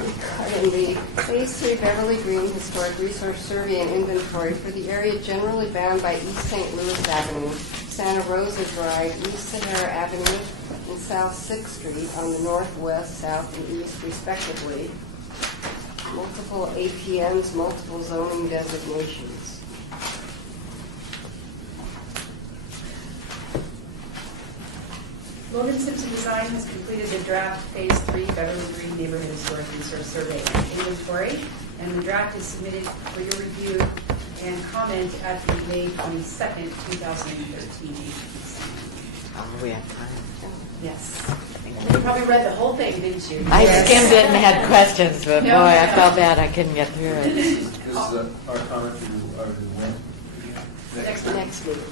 Regarding the Phase 3 Beverly Green Historic Resource Survey and Inventory for the area generally bound by East St. Louis Avenue, Santa Rosa Drive, East Sahara Avenue, and South 6th Street on the northwest, south, and east respectively. Multiple APNs, multiple zoning designations. Logan Simpson Design has completed the draft Phase 3 Beverly Green Neighborhood Historic Resource Survey and Inventory, and the draft is submitted for your review and comment at the May 22nd, 2013 APC. Oh, we have time. Yes. You probably read the whole thing, didn't you? I skimmed it and had questions, but boy, I felt bad I couldn't get through it. This is our comment to when? Next meeting.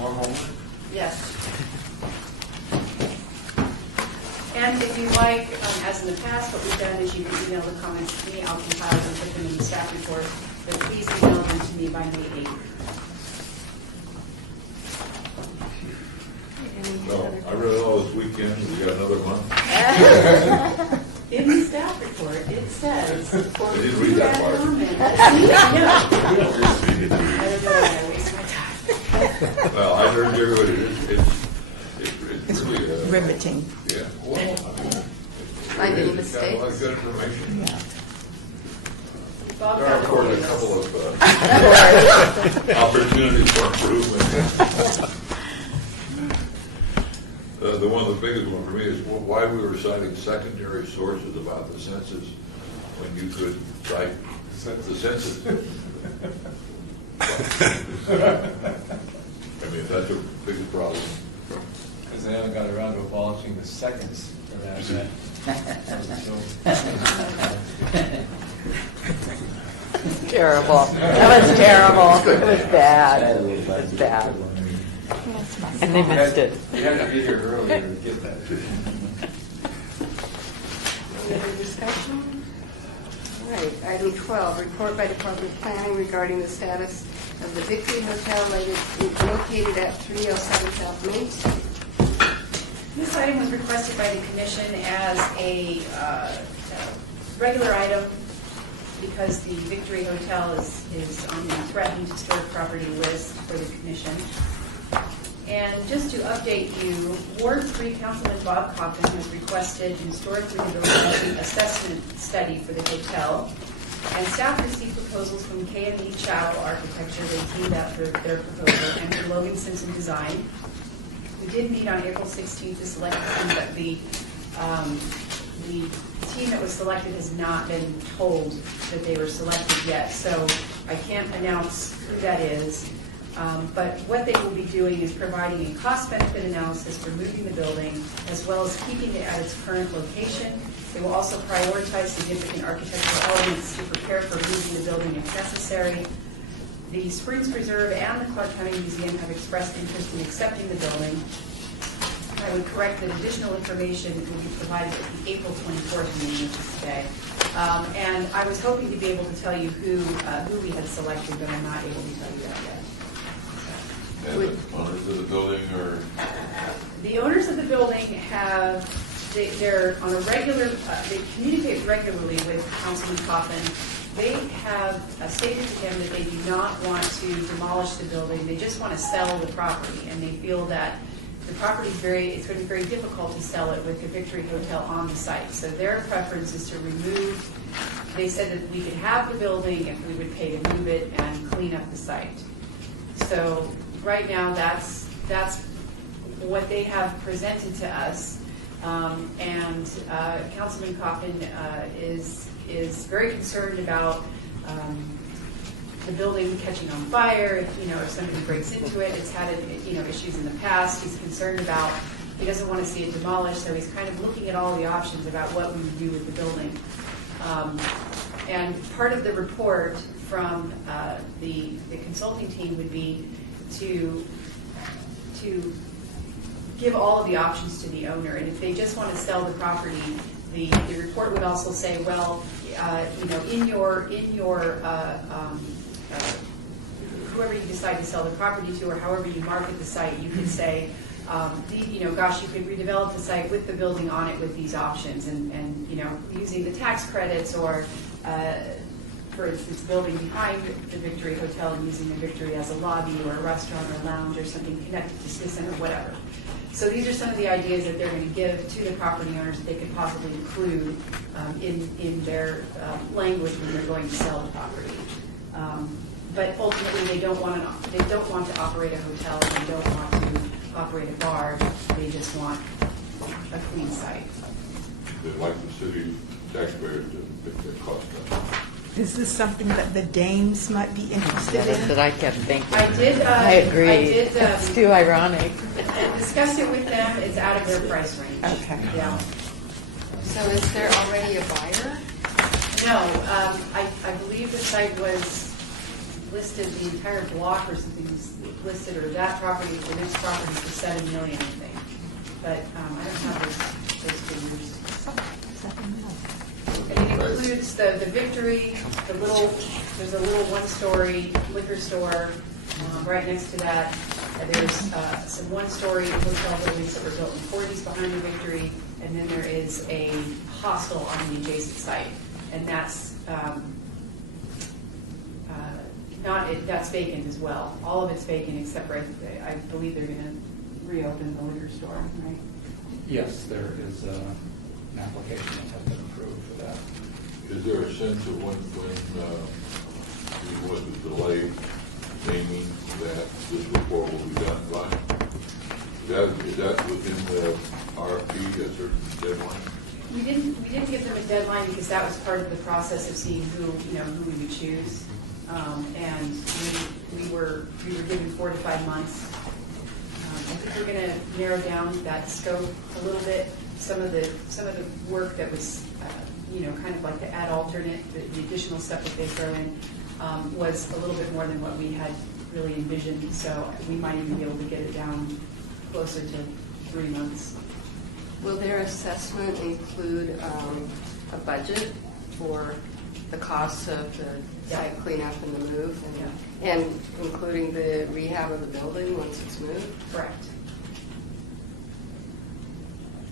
More homework? Yes. And if you like, as in the past, what we've done is you can email the comments to me. I'll compile them and put them in the staff report. But please email them to me by May 8th. No, I read it all this weekend. We got another month. In the staff report, it says. I didn't read that part. I don't know why I waste my time. Well, I heard everybody. It's really Riveting. Yeah. Well, I mean, Any it's got a lot of mistakes? good information. Yeah. Bob There are, of course, a Fountain. couple of opportunities for improvement. The one, the biggest one for me is why we were citing secondary sources about the census when you could cite the census. I mean, that's a big problem. Because they haven't got around to abolishing the seconds for that event. Terrible. That was terrible. It was bad. It was bad. And they missed it. You had to be here earlier to get that. Any other discussion? All right, item 12, report by Department of Planning regarding the status of the Victory Hotel located at 307 South Main Street. This item was requested by the commission as a regular item because the Victory Hotel is on the threatened historic property list for the commission. And just to update you, Ward 3 Councilman Bob Coffin has requested an historic rehabilitation assessment study for the hotel. And staff received proposals from KME Chow Architecture. They teamed up for their proposal, and from Logan Simpson Design. We did meet on April 16th to select them, but the team that was selected has not been told that they were selected yet, so I can't announce who that is. But what they will be doing is providing a cost-benefit analysis for moving the building, as well as keeping it at its current location. They will also prioritize significant architectural elements to prepare for moving the building if necessary. The Springs Preserve and the Clark County Museum have expressed interest in accepting the building. I would correct that additional information will be provided at the April 24th meeting, which is today. And I was hoping to be able to tell you who we had selected, but I'm not able to tell you that yet. And the owners of the building are, The owners of the building they're on a regular, they communicate regularly with Councilman Coffin. They have stated to him that they do not want to demolish the building. They just want to sell the property, and they feel that the property it's going to be very difficult to sell it with the Victory Hotel on the site. So their preference is to remove. They said that we could have the building if we would pay to move it and clean up the site. So right now, that's what they have presented to us. And Councilman Coffin is very concerned about the building catching on fire. If somebody breaks into it, it's had issues in the past. He's concerned about. He doesn't want to see it demolished, so he's kind of looking at all the options about what we would do with the building. And part of the report from the consulting team would be to give all of the options to the owner, and if they just want to sell the property, the report would also say, well, in your whoever you decide to sell the property to, or however you market the site, you could say, you could redevelop the site with the building on it with these options, and using the tax credits, or for instance, building behind the Victory Hotel and using the Victory as a lobby or a restaurant or lounge or something connected to Citizen or whatever. So these are some of the ideas that they're going to give to the property owners that they could possibly include in their language when they're going to sell the property. But ultimately, they don't want to operate a hotel. They don't want to operate a bar. They just want a clean site. they'd like the city taxpayers to pick their cost down. Is this something that the Danes might be interested That's in? what I kept thinking. I agree. it's too ironic. Discussed it with them. It's out of their price range. Okay. Yeah. So is there already a buyer? No, I believe the site was listed, the entire block or something was listed, or that property, the next property for $7 million, I think. But I don't have those figures. And it includes the Victory, there's a little one-story liquor store right next to that. There's some one-story hotel buildings that were built in the 40s behind the Victory, and then there is a hostel on the adjacent site, and that's that's vacant as well. All of it's vacant except for I believe they're going to reopen the liquor store, right? Yes, there is an application that has been approved for that. Is there a sense of when was the delay naming that this report will be done by? Is that within the RFP, a certain deadline? We didn't give them a deadline because that was part of the process of seeing who we would choose. And we were given 4 to 5 months. I think we're going to narrow down that scope a little bit. Some of the work that was kind of like the ad alternate, the additional stuff that they throw in, was a little bit more than what we had really envisioned. So we might even be able to get it down closer to 3 months. Will their assessment include a budget for the costs of the site cleanup and the move, and including the rehab of the building once it's moved? Correct.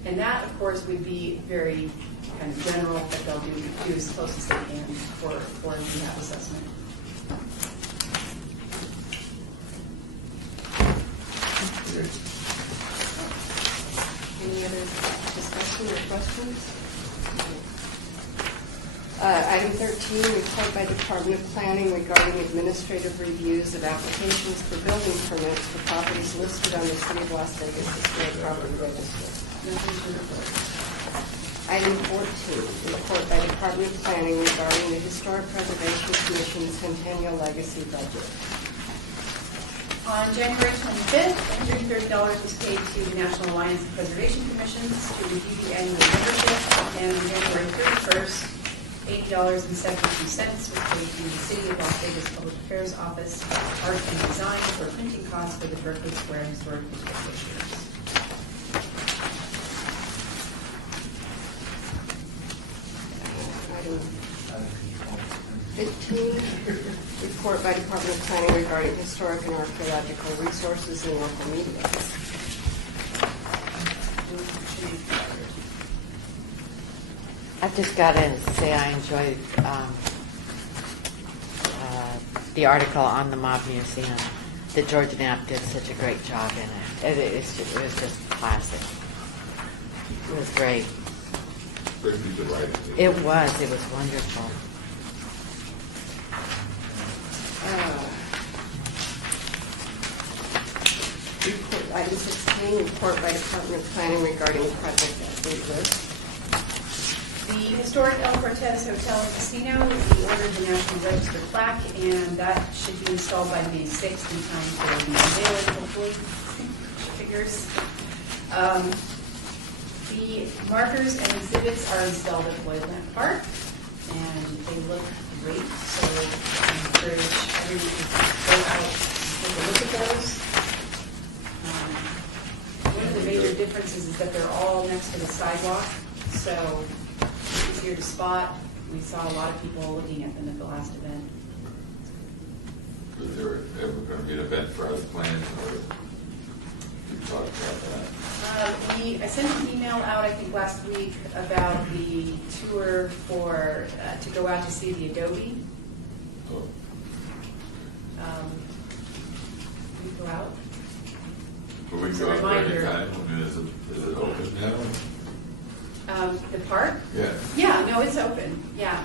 And that, of course, would be very kind of general, that they'll do as close as they can for a rehab assessment. Any other discussion or questions? Item 13, report by Department of Planning regarding administrative reviews of applications for building permits for properties listed on the City of Las Vegas Historic Property Register. Item 14, report by Department of Planning regarding the Historic Preservation Commission Centennial Legacy Budget. On January 25th, $130 was paid to the National Alliance of Preservation Commissions to review the annual membership. And on January 31st, $80.72 was paid to the City of Las Vegas Public Affairs Office, Art and Design, for printing costs for the Berkeley Square Historic District pictures. Item 15, report by Department of Planning regarding historic and archaeological resources in local media. I've just got to say I enjoyed the article on the Mob Museum. That George Knapp did such a great job in it. It was just classic. It was great. Great piece of writing. It was wonderful. Report, item 16, report by Department of Planning regarding project at Wheat List. The historic El Cortez Hotel and Casino, we ordered the National Register plaque, and that should be installed by May 6th in time for the unveiling, hopefully, figures. The markers and exhibits are installed at Boyland Park, and they look great, so I encourage everyone to go out and take a look at those. One of the major differences is that they're all next to the sidewalk, so it's easier to spot. We saw a lot of people looking at them at the last event. Is there ever going to be an event for us planned, or we talked about that? I sent an email out, I think, last week about the tour for to go out to see the Adobe. Oh. We go out. But we It's go a out for any reminder. time. I mean, is it open now? The park? Yeah. Yeah, no, it's open. Yeah,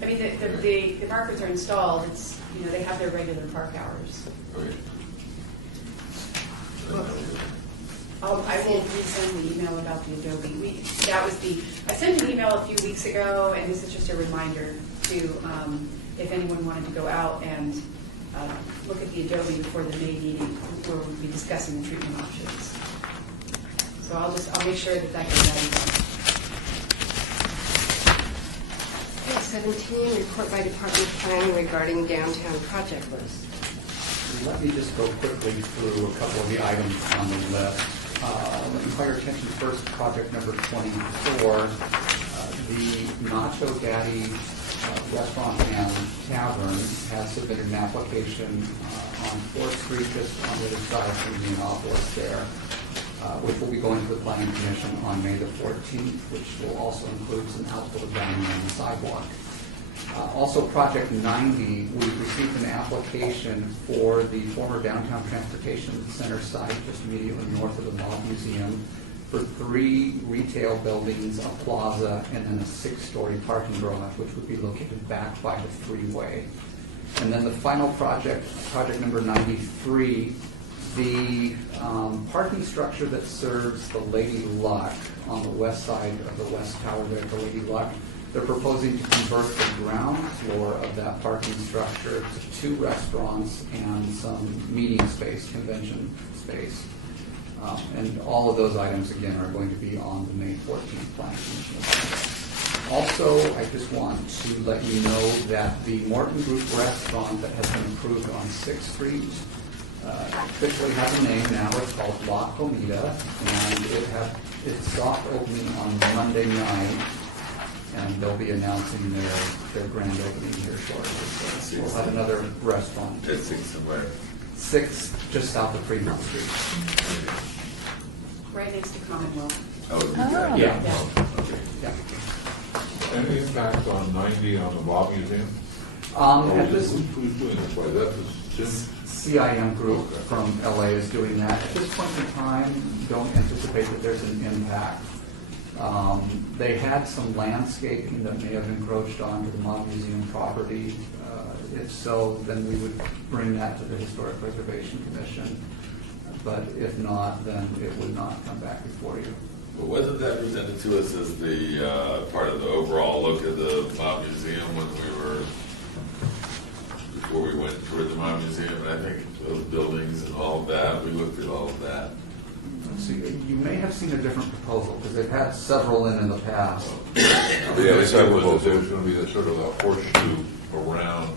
I mean the markers are installed. It's they have their regular park hours. Okay. I will resend the email about the Adobe. I sent an email a few weeks ago, and this is just a reminder to, if anyone wanted to go out and look at the Adobe before the May meeting, where we'll be discussing the treatment options. So I'll make sure that gets added. 17, report by Department of Planning regarding downtown project list. Let me just go quickly through a couple of the items on the list. Let me call your attention first to project number 24, the Nacho Daddy Restaurant and Tavern has submitted an application on 4th Street, just on the other side from the Indianapolis there, which will be going to the Planning Commission on May the 14th, which will also include some outdoor dining on the sidewalk. Also, Project 90, we received an application for the former Downtown Transportation Center site, just immediately north of the Mob Museum, for 3 retail buildings, a plaza, and then a 6-story parking garage, which would be located back by the freeway. And then the final project, project number 93, the parking structure that serves the Lady Luck on the west side of the west tower there, the Lady Luck, they're proposing to convert the ground floor of that parking structure to 2 restaurants and some meeting space, convention space. And all of those items, again, are going to be on the May 14th Planning Commission. Also, I just want to let you know that the Morton Group restaurant that has been approved on 6th Street officially has a name now. It's called La Comida, and it's soft opening on Monday night. And they'll be announcing their grand opening here shortly. So we'll have another restaurant. At 6 somewhere. 6 just south of Fremont Street. Right next to Commonwealth. Oh, Yeah. Okay. Yeah. Any impact on 90 on the Mob Museum? At this, Who's doing this? Why, that's Jim? CIM group from LA is doing that. At this point in time, don't anticipate that there's an impact. They had some landscaping that may have encroached onto the Mob Museum property. If so, then we would bring that to the Historic Preservation Commission. But if not, then it would not come back before you. But wasn't that presented to us as the part of the overall look at the Mob Museum when we were before we went towards the Modern Museum, and I think those buildings and all of that, we looked at all of that. So you may have seen a different proposal, because they've had several in the past. Yeah, they said was that there was going to be a sort of a horseshoe around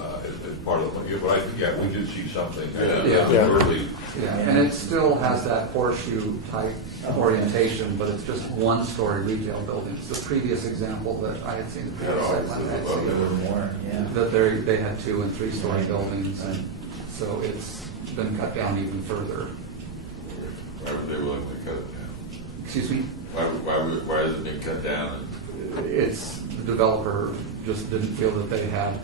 as part of the, but I think, yeah, we did see something early. Yeah, and it still has that horseshoe type orientation, but it's just one-story retail buildings. The previous example that I had seen, the previous site plan I had seen, that they had 2- and 3-story buildings, and so it's been cut down even further. Why would they willing to cut it down? Excuse me? Why is it being cut down? It's, the developer just didn't feel that they had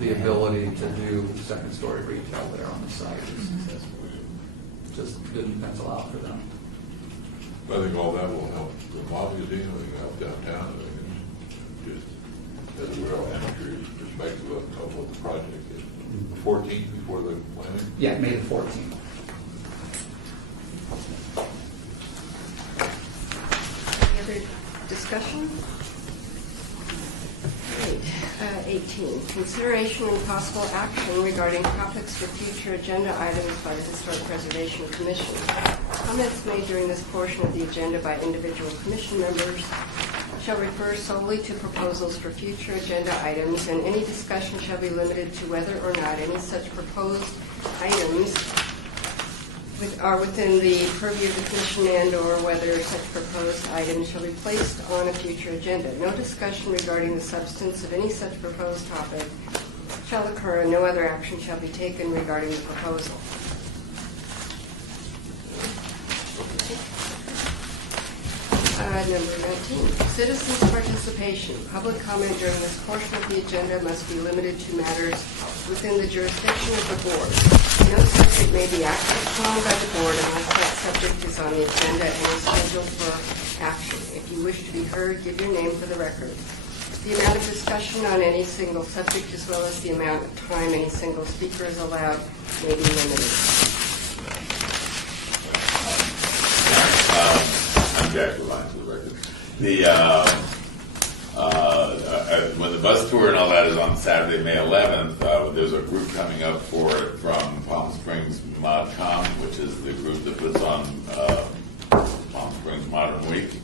the ability to do second-story retail there on the site. Just didn't pencil out for them. I think all that will help the Modern Museum, I think help downtown, I think it's just as a real amateur perspective of what the project is. The 14th before the planning? Yeah, May the 14th. Any other discussion? Great. 18, consideration and possible action regarding topics for future agenda items by the Historic Preservation Commission. Comments made during this portion of the agenda by individual commission members shall refer solely to proposals for future agenda items, and any discussion shall be limited to whether or not any such proposed items are within the purview of the commission and/or whether such proposed items shall be placed on a future agenda. No discussion regarding the substance of any such proposed topic shall occur, and no other action shall be taken regarding the proposal. Number 19, citizens' participation. Public comment during this portion of the agenda must be limited to matters within the jurisdiction of the board. No subject may be acted upon by the board unless that subject is on the agenda and is scheduled for action. If you wish to be heard, give your name for the record. The amount of discussion on any single subject, as well as the amount of time any single speaker is allowed, may be limited. I'm Jack Levine, for the record. When the bus tour and all that is on Saturday, May 11th, there's a group coming up for it from Palm Springs ModCom, which is the group that puts on Palm Springs Modern Week.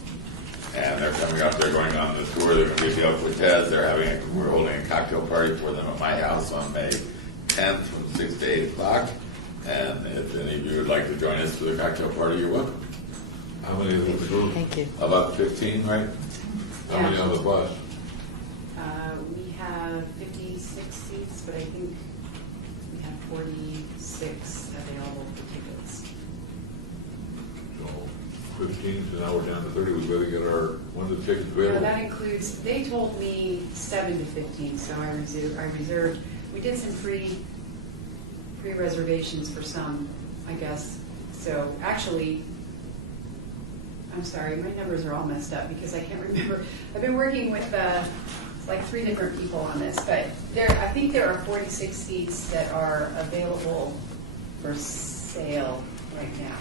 And they're coming up, they're going on the tour, they're going to be at the El Cortez, we're holding a cocktail party for them at my house on May 10th from 6 to 8 o'clock. And if any of you would like to join us for the cocktail party, you're welcome. How many of the group? Thank you. About 15, right? How many on the bus? We have 56 seats, but I think we have 46 available for tickets. So 15, so now we're down to 30. We better get one of the tickets No, available. that includes, they told me 7 to 15, so I reserved, we did some pre-reservations for some, I guess. So actually, I'm sorry, my numbers are all messed up because I can't remember. I've been working with like 3 different people on this, but I think there are 46 seats that are available for sale right now.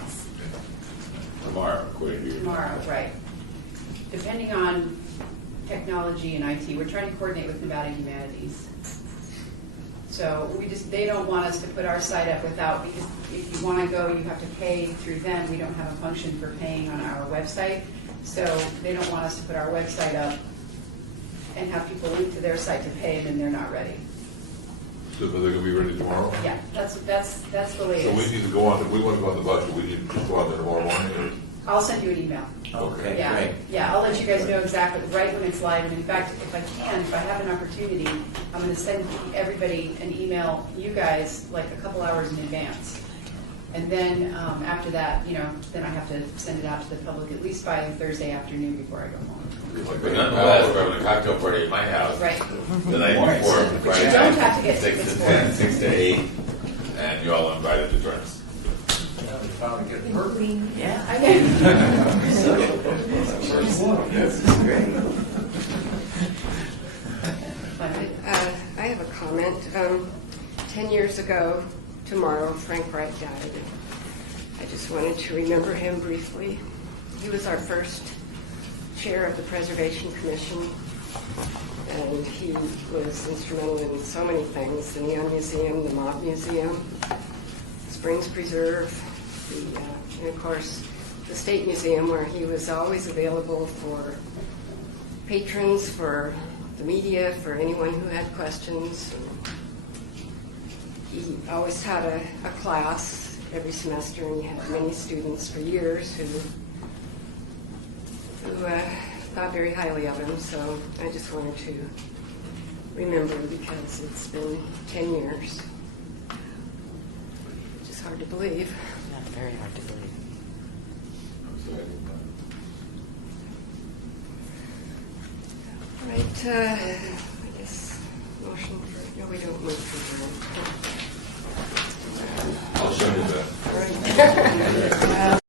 Tomorrow, according to you. Tomorrow, right. Depending on technology and IT, we're trying to coordinate with Nevada Humanities. So they don't want us to put our site up without, because if you want to go, you have to pay through them. We don't have a function for paying on our website. So they don't want us to put our website up and have people link to their site to pay, and then they're not ready. So they're going to be ready tomorrow? Yeah, that's the way So it we is. need to go on, if we want to go on the bus, so we need to just go on there tomorrow morning? I'll send you an email. Okay, Yeah, great. yeah, I'll let you guys know exactly, right when it's live, and in fact, if I have an opportunity, I'm gonna send everybody an email, you guys, like a couple hours in advance. And then, after that, then I have to send it out to the public at least by Thursday afternoon before I go home. But nonetheless, we're having a cocktail party at my house. Right. The night before, But Friday you don't night, have to get 6 tickets to for 10, it. 6 to 8, and you all invited to join us. Yeah. I know. This is great. I have a comment. 10 years ago tomorrow, Frank Wright died. I just wanted to remember him briefly. He was our first chair of the Preservation Commission. And he was instrumental in so many things, the Neon Museum, the Mob Museum, Springs Preserve, and of course, the State Museum, where he was always available for patrons, for the media, for anyone who had questions. He always taught a class every semester, and he had many students for years who thought very highly of him. So I just wanted to remember him because it's been 10 years, which is hard to believe. That's very hard to believe. Right, I guess motion for, no, we don't move for I'll second that. adjournment. All right.